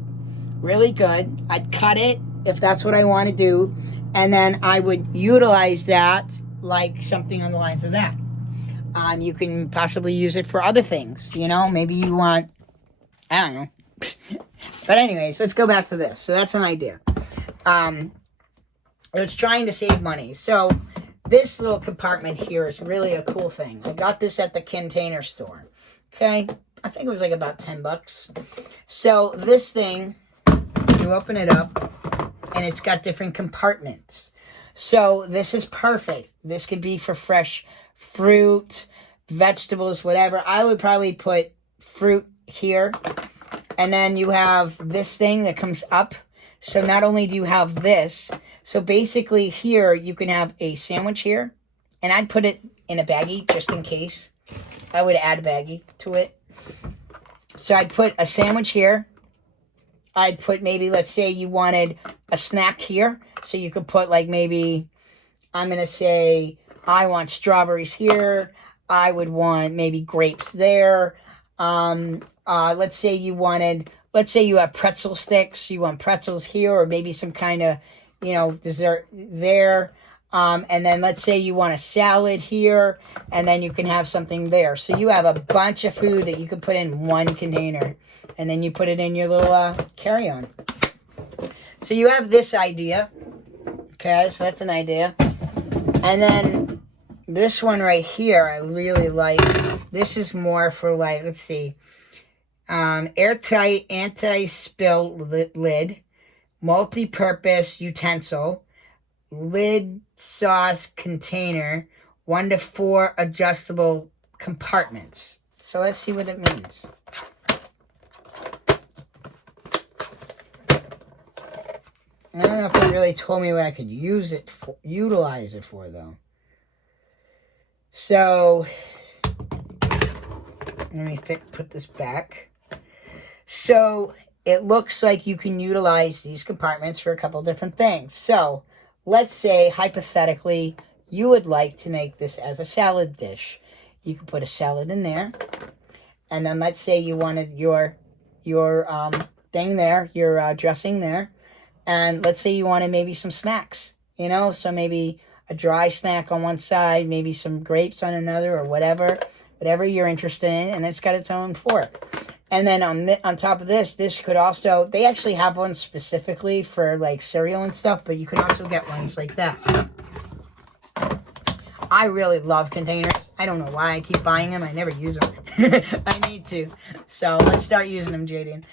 really good. I'd cut it if that's what I want to do, and then I would utilize that like something on the lines of that. You can possibly use it for other things, you know, maybe you want, I don't know. But anyways, let's go back to this. So that's an idea. It's trying to save money. So this little compartment here is really a cool thing. I got this at the Container Store. Okay, I think it was like about $10. So this thing, you open it up, and it's got different compartments. So this is perfect. This could be for fresh fruit, vegetables, whatever. I would probably put fruit here. And then you have this thing that comes up. So not only do you have this, so basically here you can have a sandwich here. And I'd put it in a baggie just in case. I would add a baggie to it. So I'd put a sandwich here. I'd put maybe, let's say you wanted a snack here. So you could put like maybe, I'm going to say I want strawberries here. I would want maybe grapes there. Let's say you have pretzel sticks. You want pretzels here, or maybe some kind of, dessert there. And then let's say you want a salad here, and then you can have something there. So you have a bunch of food that you can put in one container, and then you put it in your little carry-on. So you have this idea. Okay, so that's an idea. And then this one right here, I really like. This is more for like, let's see, airtight anti-spill lid, multi-purpose utensil, lid sauce container, 1 to 4 adjustable compartments. So let's see what it means. I don't know if it really told me what I could utilize it for though. So let me put this back. So it looks like you can utilize these compartments for a couple different things. So let's say, hypothetically, you would like to make this as a salad dish. You could put a salad in there. And then let's say you wanted your thing there, your dressing there. And let's say you wanted maybe some snacks, so maybe a dry snack on one side, maybe some grapes on another, or whatever you're interested in. And it's got its own fork. And then on top of this could also, they actually have one specifically for like cereal and stuff, but you can also get ones like that. I really love containers. I don't know why I keep buying them. I never use them. I need to. So let's start using them, Jaden.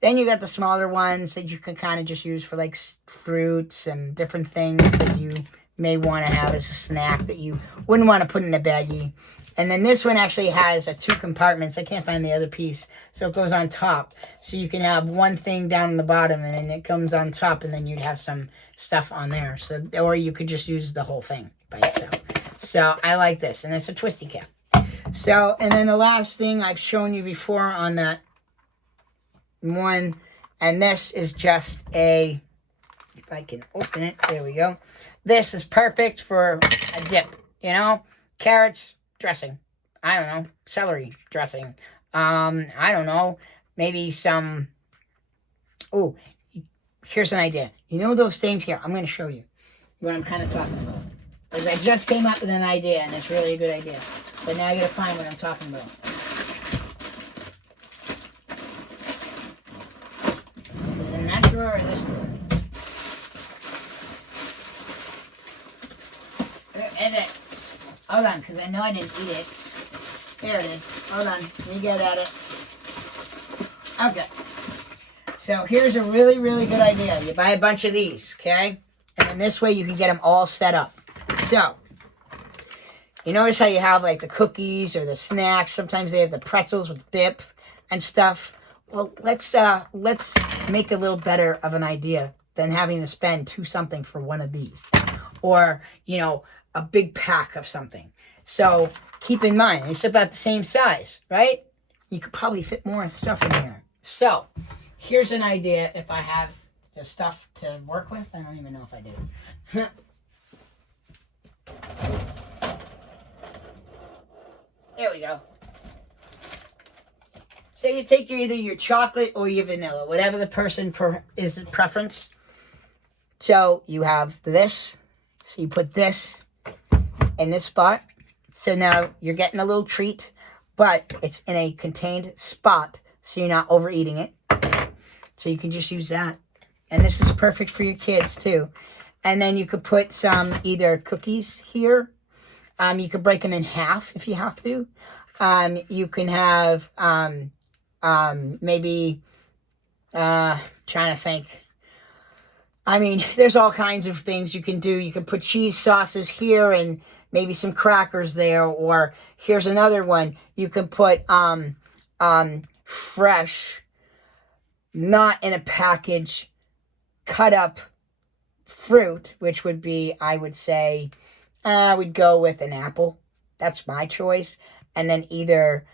Then you got the smaller ones that you can kind of just use for like fruits and different things that you may want to have as a snack that you wouldn't want to put in a baggie. And then this one actually has 2 compartments. I can't find the other piece. So it goes on top. So you can have one thing down in the bottom, and then it comes on top, and then you'd have some stuff on there. So, or you could just use the whole thing by itself. So I like this. And it's a twisty cap. So, and then the last thing I've shown you before on that one, and this is just if I can open it, there we go. This is perfect for a dip, carrots, dressing. I don't know. Celery dressing. I don't know. Maybe some. Oh, here's an idea. Those things here? I'm going to show you what I'm kind of talking about. Because I just came up with an idea, and it's really a good idea. But now I got to find what I'm talking about. Is it in that drawer or this drawer? Where is it? Hold on, because I know I didn't eat it. There it is. Hold on. Let me get at it. Okay. So here's a really, really good idea. You buy a bunch of these, okay? And then this way you can get them all set up. So, you notice how you have like the cookies or the snacks. Sometimes they have the pretzels with dip and stuff. Well, let's make a little better of an idea than having to spend $2 something for one of these. Or, a big pack of something. So keep in mind, it's about the same size, right? You could probably fit more stuff in here. So here's an idea if I have the stuff to work with. I don't even know if I do. There we go. So you take either your chocolate or your vanilla, whatever the person is preference. So you have this. So you put this in this spot. So now you're getting a little treat, but it's in a contained spot, so you're not overeating it. So you can just use that. And this is perfect for your kids too. And then you could put some either cookies here. You could break them in half if you have to. You can have maybe trying to think. I mean, there's all kinds of things you can do. You can put cheese sauces here and maybe some crackers there. Or here's another one. You can put fresh, not in a package, cut up fruit, which would be, I would say, I would go with an apple. That's my choice. And then either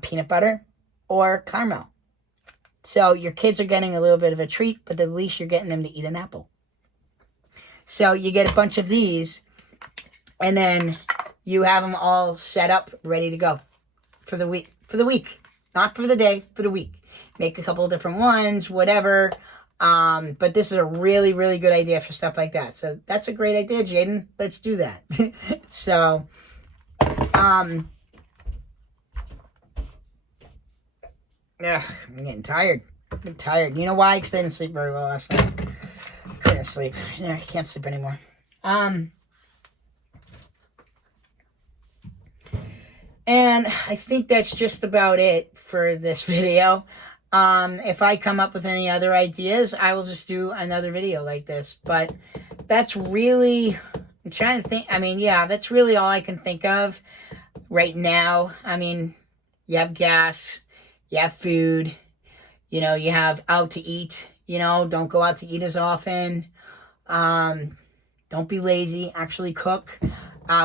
peanut butter or caramel. So your kids are getting a little bit of a treat, but at least you're getting them to eat an apple. So you get a bunch of these, And then you have them all set up, ready to go for the week. For the week. Not for the day, for the week. Make a couple of different ones, whatever. But this is a really, really good idea for stuff like that. So that's a great idea, Jaden. Let's do that. So, yeah, I'm getting tired. I'm tired. You know why? Because I didn't sleep very well last night. Couldn't sleep. Yeah, I can't sleep anymore. And I think that's just about it for this video. If I come up with any other ideas, I will just do another video like this. But that's really, I'm trying to think. I mean, yeah, that's really all I can think of right now. I mean, you have gas, you have food, you know, you have out to eat, you know, don't go out to eat as often. Don't be lazy, actually cook.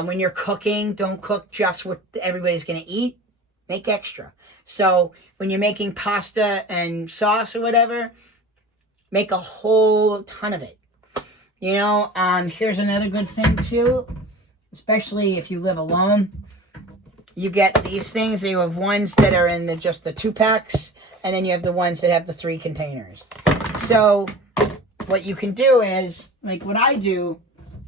When you're cooking, don't cook just what everybody's going to eat. Make extra. So when you're making pasta and sauce or whatever, make a whole ton of it. You know, here's another good thing too, especially if you live alone. You get these things. You have ones that are in just the 2-packs, and then you have the ones that have the 3 containers. So what you can do is, like what I do,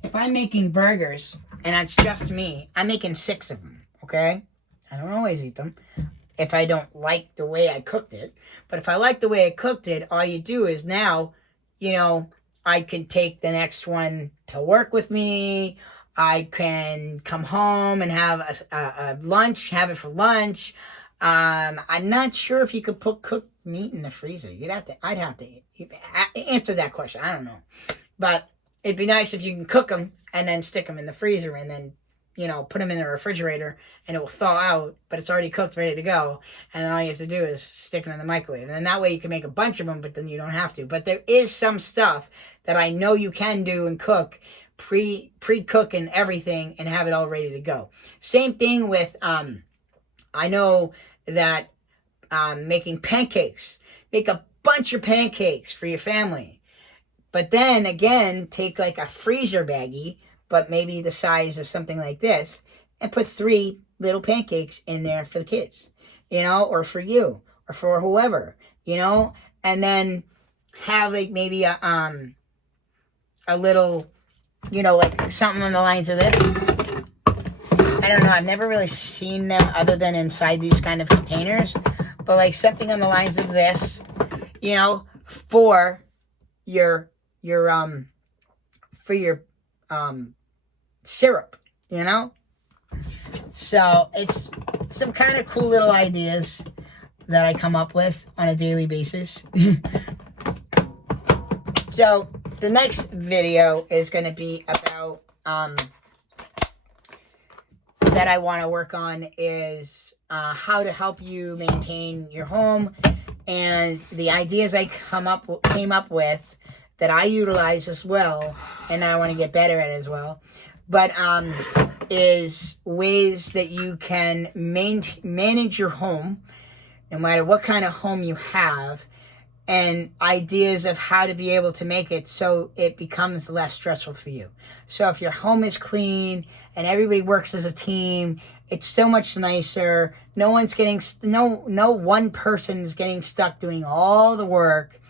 if I'm making burgers, and it's just me, I'm making 6 of them, okay? I don't always eat them if I don't like the way I cooked it. But if I like the way I cooked it, all you do is now, you know, I can take the next one to work with me. I can come home and have a lunch, have it for lunch. I'm not sure if you could put cooked meat in the freezer. I'd have to answer that question. I don't know. But it'd be nice if you can cook them and then stick them in the freezer and then, you know, put them in the refrigerator and it will thaw out, but it's already cooked, ready to go. And then all you have to do is stick them in the microwave. And then that way you can make a bunch of them, but then you don't have to. But there is some stuff that I know you can do and cook, pre-cook and everything, and have it all ready to go. Same thing with, I know that making pancakes. Make a bunch of pancakes for your family. But then, again, take like a freezer baggie, but maybe the size of something like this, and put 3 little pancakes in there for the kids, you know, or for you, or for whoever, you know, and then have like maybe a little, you know, like something on the lines of this. I don't know, I've never really seen them other than inside these kind of containers, but like something on the lines of this, you know, for your syrup, you know? So it's some kind of cool little ideas that I come up with on a daily basis. So the next video is going to be about that I want to work on is how to help you maintain your home, and the ideas I came up with that I utilize as well, and I want to get better at as well, but is ways that you can manage your home, no matter what kind of home you have, and ideas of how to be able to make it so it becomes less stressful for you. So if your home is clean and everybody works as a team, it's so much nicer. No one person is getting stuck doing all the work.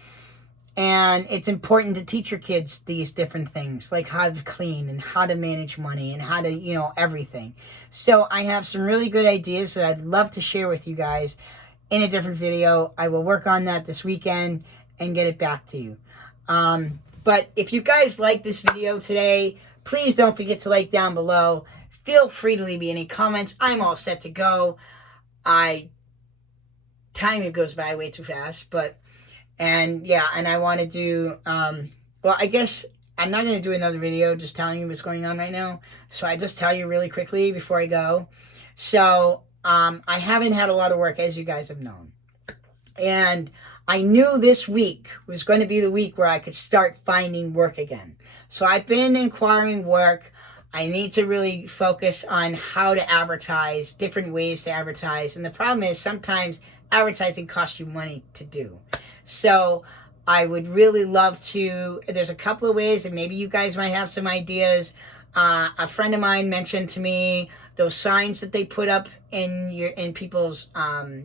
And it's important to teach your kids these different things, like how to clean and how to manage money and how to, you know, everything. So I have some really good ideas that I'd love to share with you guys in a different video. I will work on that this weekend and get it back to you. But if you guys like this video today, please don't forget to like down below. Feel free to leave me any comments. I'm all set to go. Time goes by way too fast, but... And yeah, and I want to do, well, I guess I'm not going to do another video just telling you what's going on right now. So I just tell you really quickly before I go. So I haven't had a lot of work, as you guys have known. And I knew this week was going to be the week where I could start finding work again. So I've been inquiring work. I need to really focus on how to advertise, different ways to advertise. And the problem is sometimes advertising costs you money to do. So I would really love to, there's a couple of ways, and maybe you guys might have some ideas. A friend of mine mentioned to me those signs that they put up in people's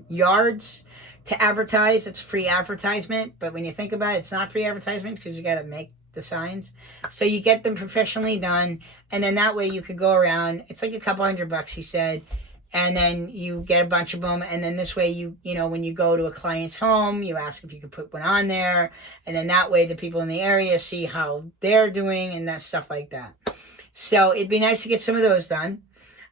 yards to advertise. It's free advertisement, but when you think about it, it's not free advertisement because you got to make the signs. So you get them professionally done, and then that way you could go around. It's like a couple $100, he said, and then you get a bunch of them, and then this way you know when you go to a client's home, you ask if you could put one on there, and then that way the people in the area see how they're doing and that stuff like that. So it'd be nice to get some of those done.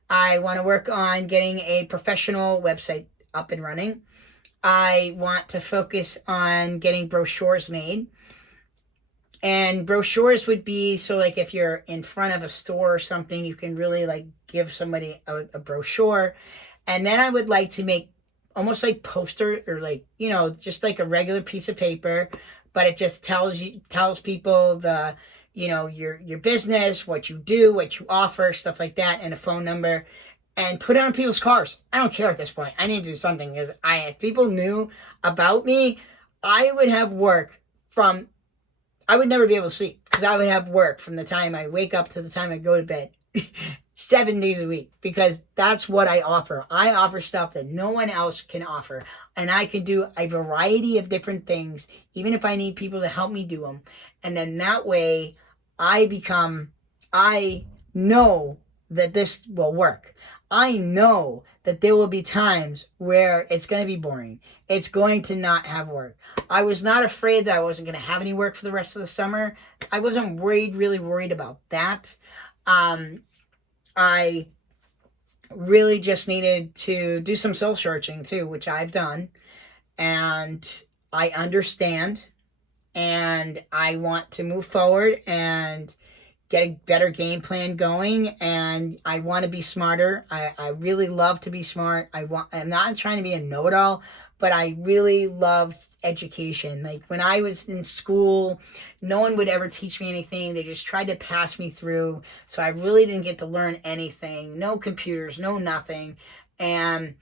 I want to work on getting a professional website up and running. I want to focus on getting brochures made. And brochures would be, so like if you're in front of a store or something, you can really like give somebody a brochure. And then I would like to make almost like poster, or like, you know, just like a regular piece of paper, but it just tells people the, you know, your business, what you do, what you offer, stuff like that, and a phone number, and put it on people's cars. I don't care at this point. I need to do something, because if people knew about me, I would have work from, I would never be able to sleep, because I would have work from the time I wake up to the time I go to bed 7 days a week, because that's what I offer. I offer stuff that no one else can offer, and I can do a variety of different things, even if I need people to help me do them. And then that way I know that this will work. I know that there will be times where it's going to be boring. It's going to not have work. I was not afraid that I wasn't going to have any work for the rest of the summer. I wasn't really worried about that. I really just needed to do some soul searching too, which I've done. And I understand. And I want to move forward and get a better game plan going, and I want to be smarter. I really love to be smart. I'm not trying to be a know-it-all, but I really loved education. Like when I was in school, no one would ever teach me anything. They just tried to pass me through. So I really didn't get to learn anything. No computers, no nothing. And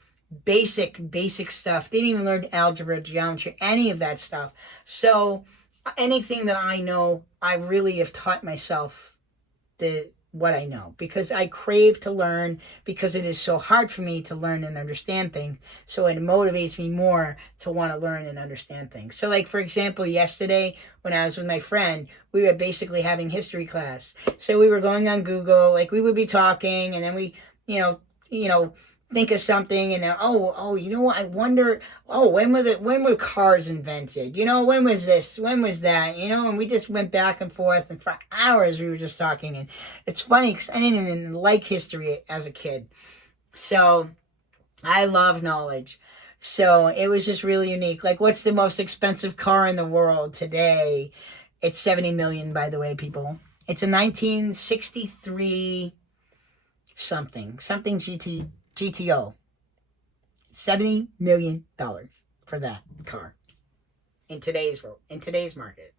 basic stuff. Didn't even learn algebra, geometry, any of that stuff. So anything that I know, I really have taught myself what I know, because I crave to learn, because it is so hard for me to learn and understand things. So it motivates me more to want to learn and understand things. So like, for example, yesterday when I was with my friend, we were basically having history class. So we were going on Google, like we would be talking, and then we, you know, think of something, and you know what, I wonder, when were cars invented? You know, when was this? When was that? You know, and we just went back and forth, and for hours we were just talking. And it's funny because I didn't even like history as a kid. So I love knowledge. So it was just really unique. Like, what's the most expensive car in the world today? It's $70 million, by the way, people. It's a 1963 something GTO. $70 million for that car in today's market.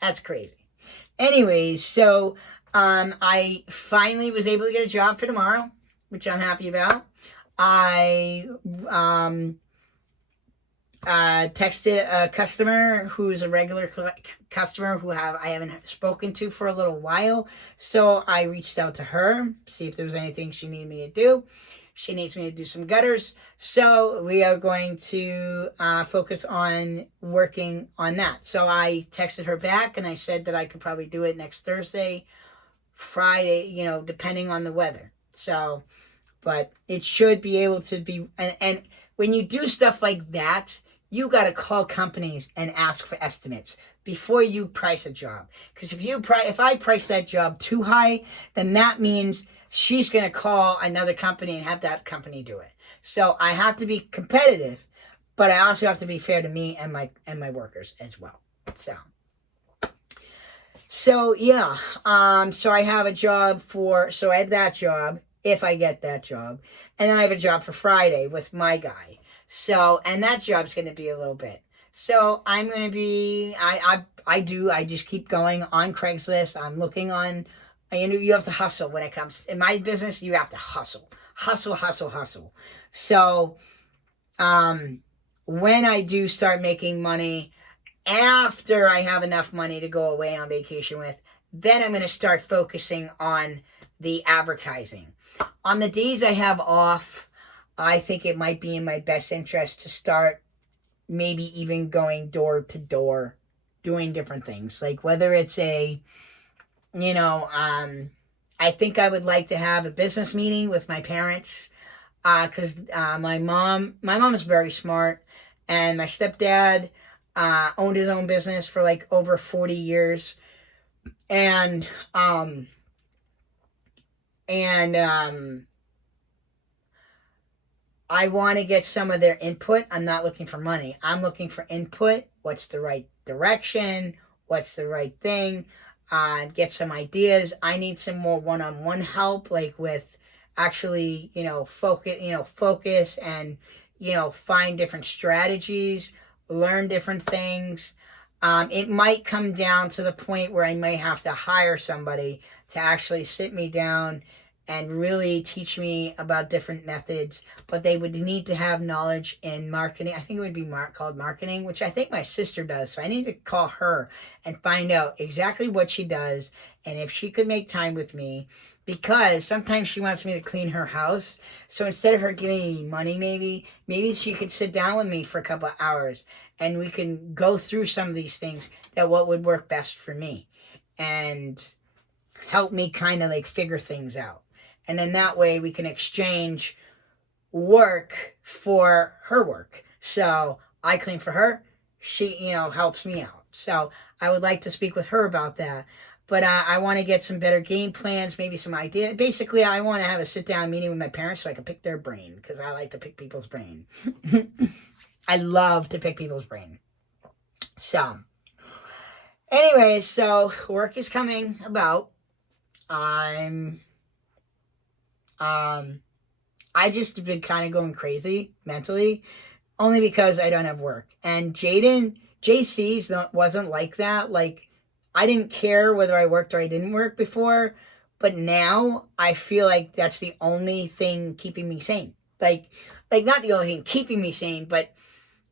That's crazy. Anyways, so I finally was able to get a job for tomorrow, which I'm happy about. I texted a customer who's a regular customer who I haven't spoken to for a little while. So I reached out to her, see if there was anything she needed me to do. She needs me to do some gutters. So we are going to focus on working on that. So I texted her back and I said that I could probably do it next Thursday, Friday, you know, depending on the weather. So, but it should be able to be, and when you do stuff like that, you got to call companies and ask for estimates before you price a job. Because if I price that job too high, then that means she's going to call another company and have that company do it. So I have to be competitive, but I also have to be fair to me and my workers as well. So yeah. So I have a job so I have that job if I get that job. And then I have a job for Friday with my guy. So, and that job's going to be a little bit. So I'm going to be, I just keep going on Craigslist. I'm looking on, you have to hustle when it comes, in my business, you have to hustle. So, when I do start making money, after I have enough money to go away on vacation with, then I'm going to start focusing on the advertising. On the days I have off, I think it might be in my best interest to start maybe even going door to door, doing different things. Like whether it's I think I would like to have a business meeting with my parents, because my mom is very smart, and my stepdad owned his own business for like over 40 years, and I want to get some of their input. I'm not looking for money. I'm looking for input. What's the right direction? What's the right thing? Get some ideas. I need some more one-on-one help, like with actually, focus and, find different strategies, learn different things. It might come down to the point where I might have to hire somebody to actually sit me down and really teach me about different methods, but they would need to have knowledge in marketing. I think it would be called marketing, which I think my sister does. So I need to call her and find out exactly what she does and if she could make time with me, because sometimes she wants me to clean her house. So instead of her giving me money, maybe she could sit down with me for a couple of hours and we can go through some of these things, that what would work best for me, and help me kind of like figure things out. And then that way we can exchange work for her work. So I clean for her. She, helps me out. So I would like to speak with her about that. But I want to get some better game plans, maybe some ideas. Basically, I want to have a sit-down meeting with my parents so I can pick their brain, because I like to pick people's brain. I love to pick people's brain. So, anyways, so work is coming about. I just been kind of going crazy mentally, only because I don't have work. And JC's wasn't like that. Like, I didn't care whether I worked or I didn't work before, but now I feel like that's the only thing keeping me sane. Like not the only thing keeping me sane, but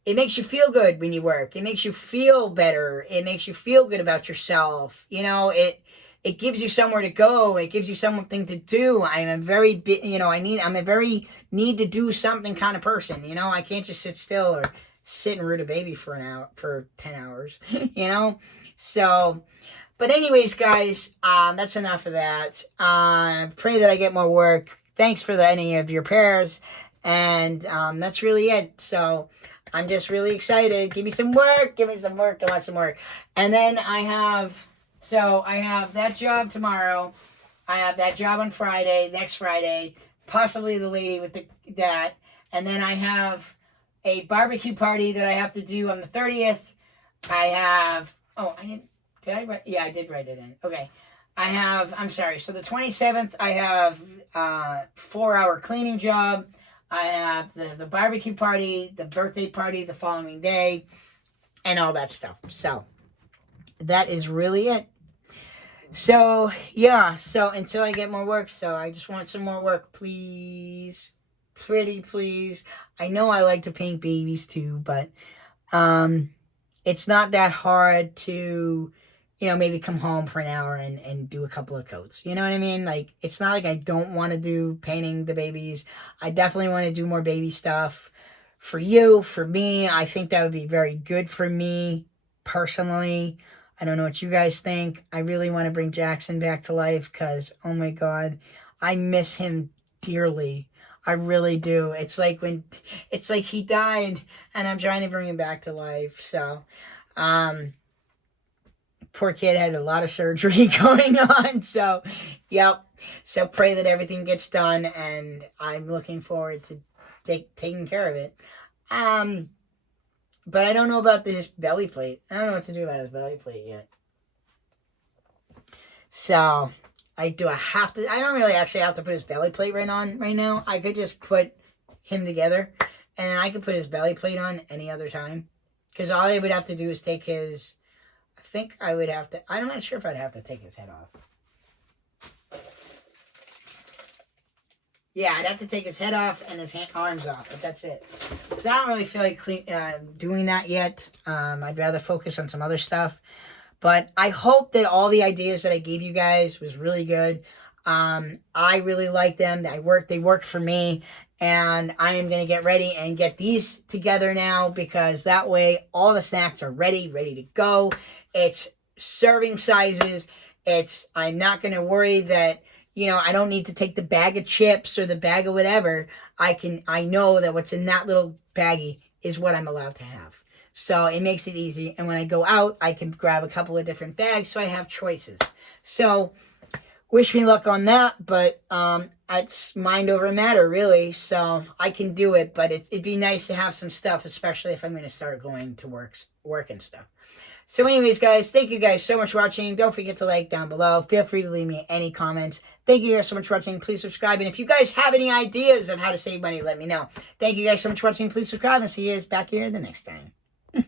it makes you feel good when you work. It makes you feel better. It makes you feel good about yourself. It gives you somewhere to go. It gives you something to do. I'm a very need to do something kind of person. I can't just sit still or sit and root a baby for 10 hours, So, but anyways, guys, that's enough of that. Pray that I get more work. Thanks for any of your prayers. And that's really it. So I'm just really excited. Give me some work. I want some work. And then I have that job tomorrow. I have that job on next Friday, possibly the lady with that. And then I have a barbecue party that I have to do on the 30th. I did write it in. Okay. So the 27th, I have a 4-hour cleaning job. I have the barbecue party, the birthday party the following day, and all that stuff. So that is really it. So, yeah. So until I get more work, so I just want some more work, please. Pretty please. I know I like to paint babies too, but it's not that hard to, maybe come home for an hour and do a couple of coats. You know what I mean? Like, it's not like I don't want to do painting the babies. I definitely want to do more baby stuff for you, for me. I think that would be very good for me personally. I don't know what you guys think. I really want to bring Jackson back to life because, oh my God, I miss him dearly. I really do. It's like he died and I'm trying to bring him back to life. So, poor kid had a lot of surgery going on. So, yep. So pray that everything gets done, and I'm looking forward to taking care of it. But I don't know about this belly plate. I don't know what to do about his belly plate yet. So, I don't really actually have to put his belly plate right now. I could just put him together, and then I could put his belly plate on any other time. Because all I would have to do is take his, I'm not sure if I'd have to take his head off. Yeah, I'd have to take his head off and his arms off, but that's it. Because I don't really feel like doing that yet. I'd rather focus on some other stuff. But I hope that all the ideas that I gave you guys was really good. I really like them. They work for me. And I am going to get ready and get these together now, because that way all the snacks are ready to go. It's serving sizes. I'm not going to worry that, I don't need to take the bag of chips or the bag of whatever. I know that what's in that little baggie is what I'm allowed to have. So it makes it easy. And when I go out, I can grab a couple of different bags, so I have choices. So wish me luck on that, but it's mind over matter, really. So I can do it, but it'd be nice to have some stuff, especially if I'm going to start going to work and stuff. So anyways, guys, thank you guys so much for watching. Don't forget to like down below. Feel free to leave me any comments. Thank you guys so much for watching. Please subscribe. And if you guys have any ideas of how to save money, let me know. Thank you guys so much for watching. Please subscribe, and see you guys back here the next time.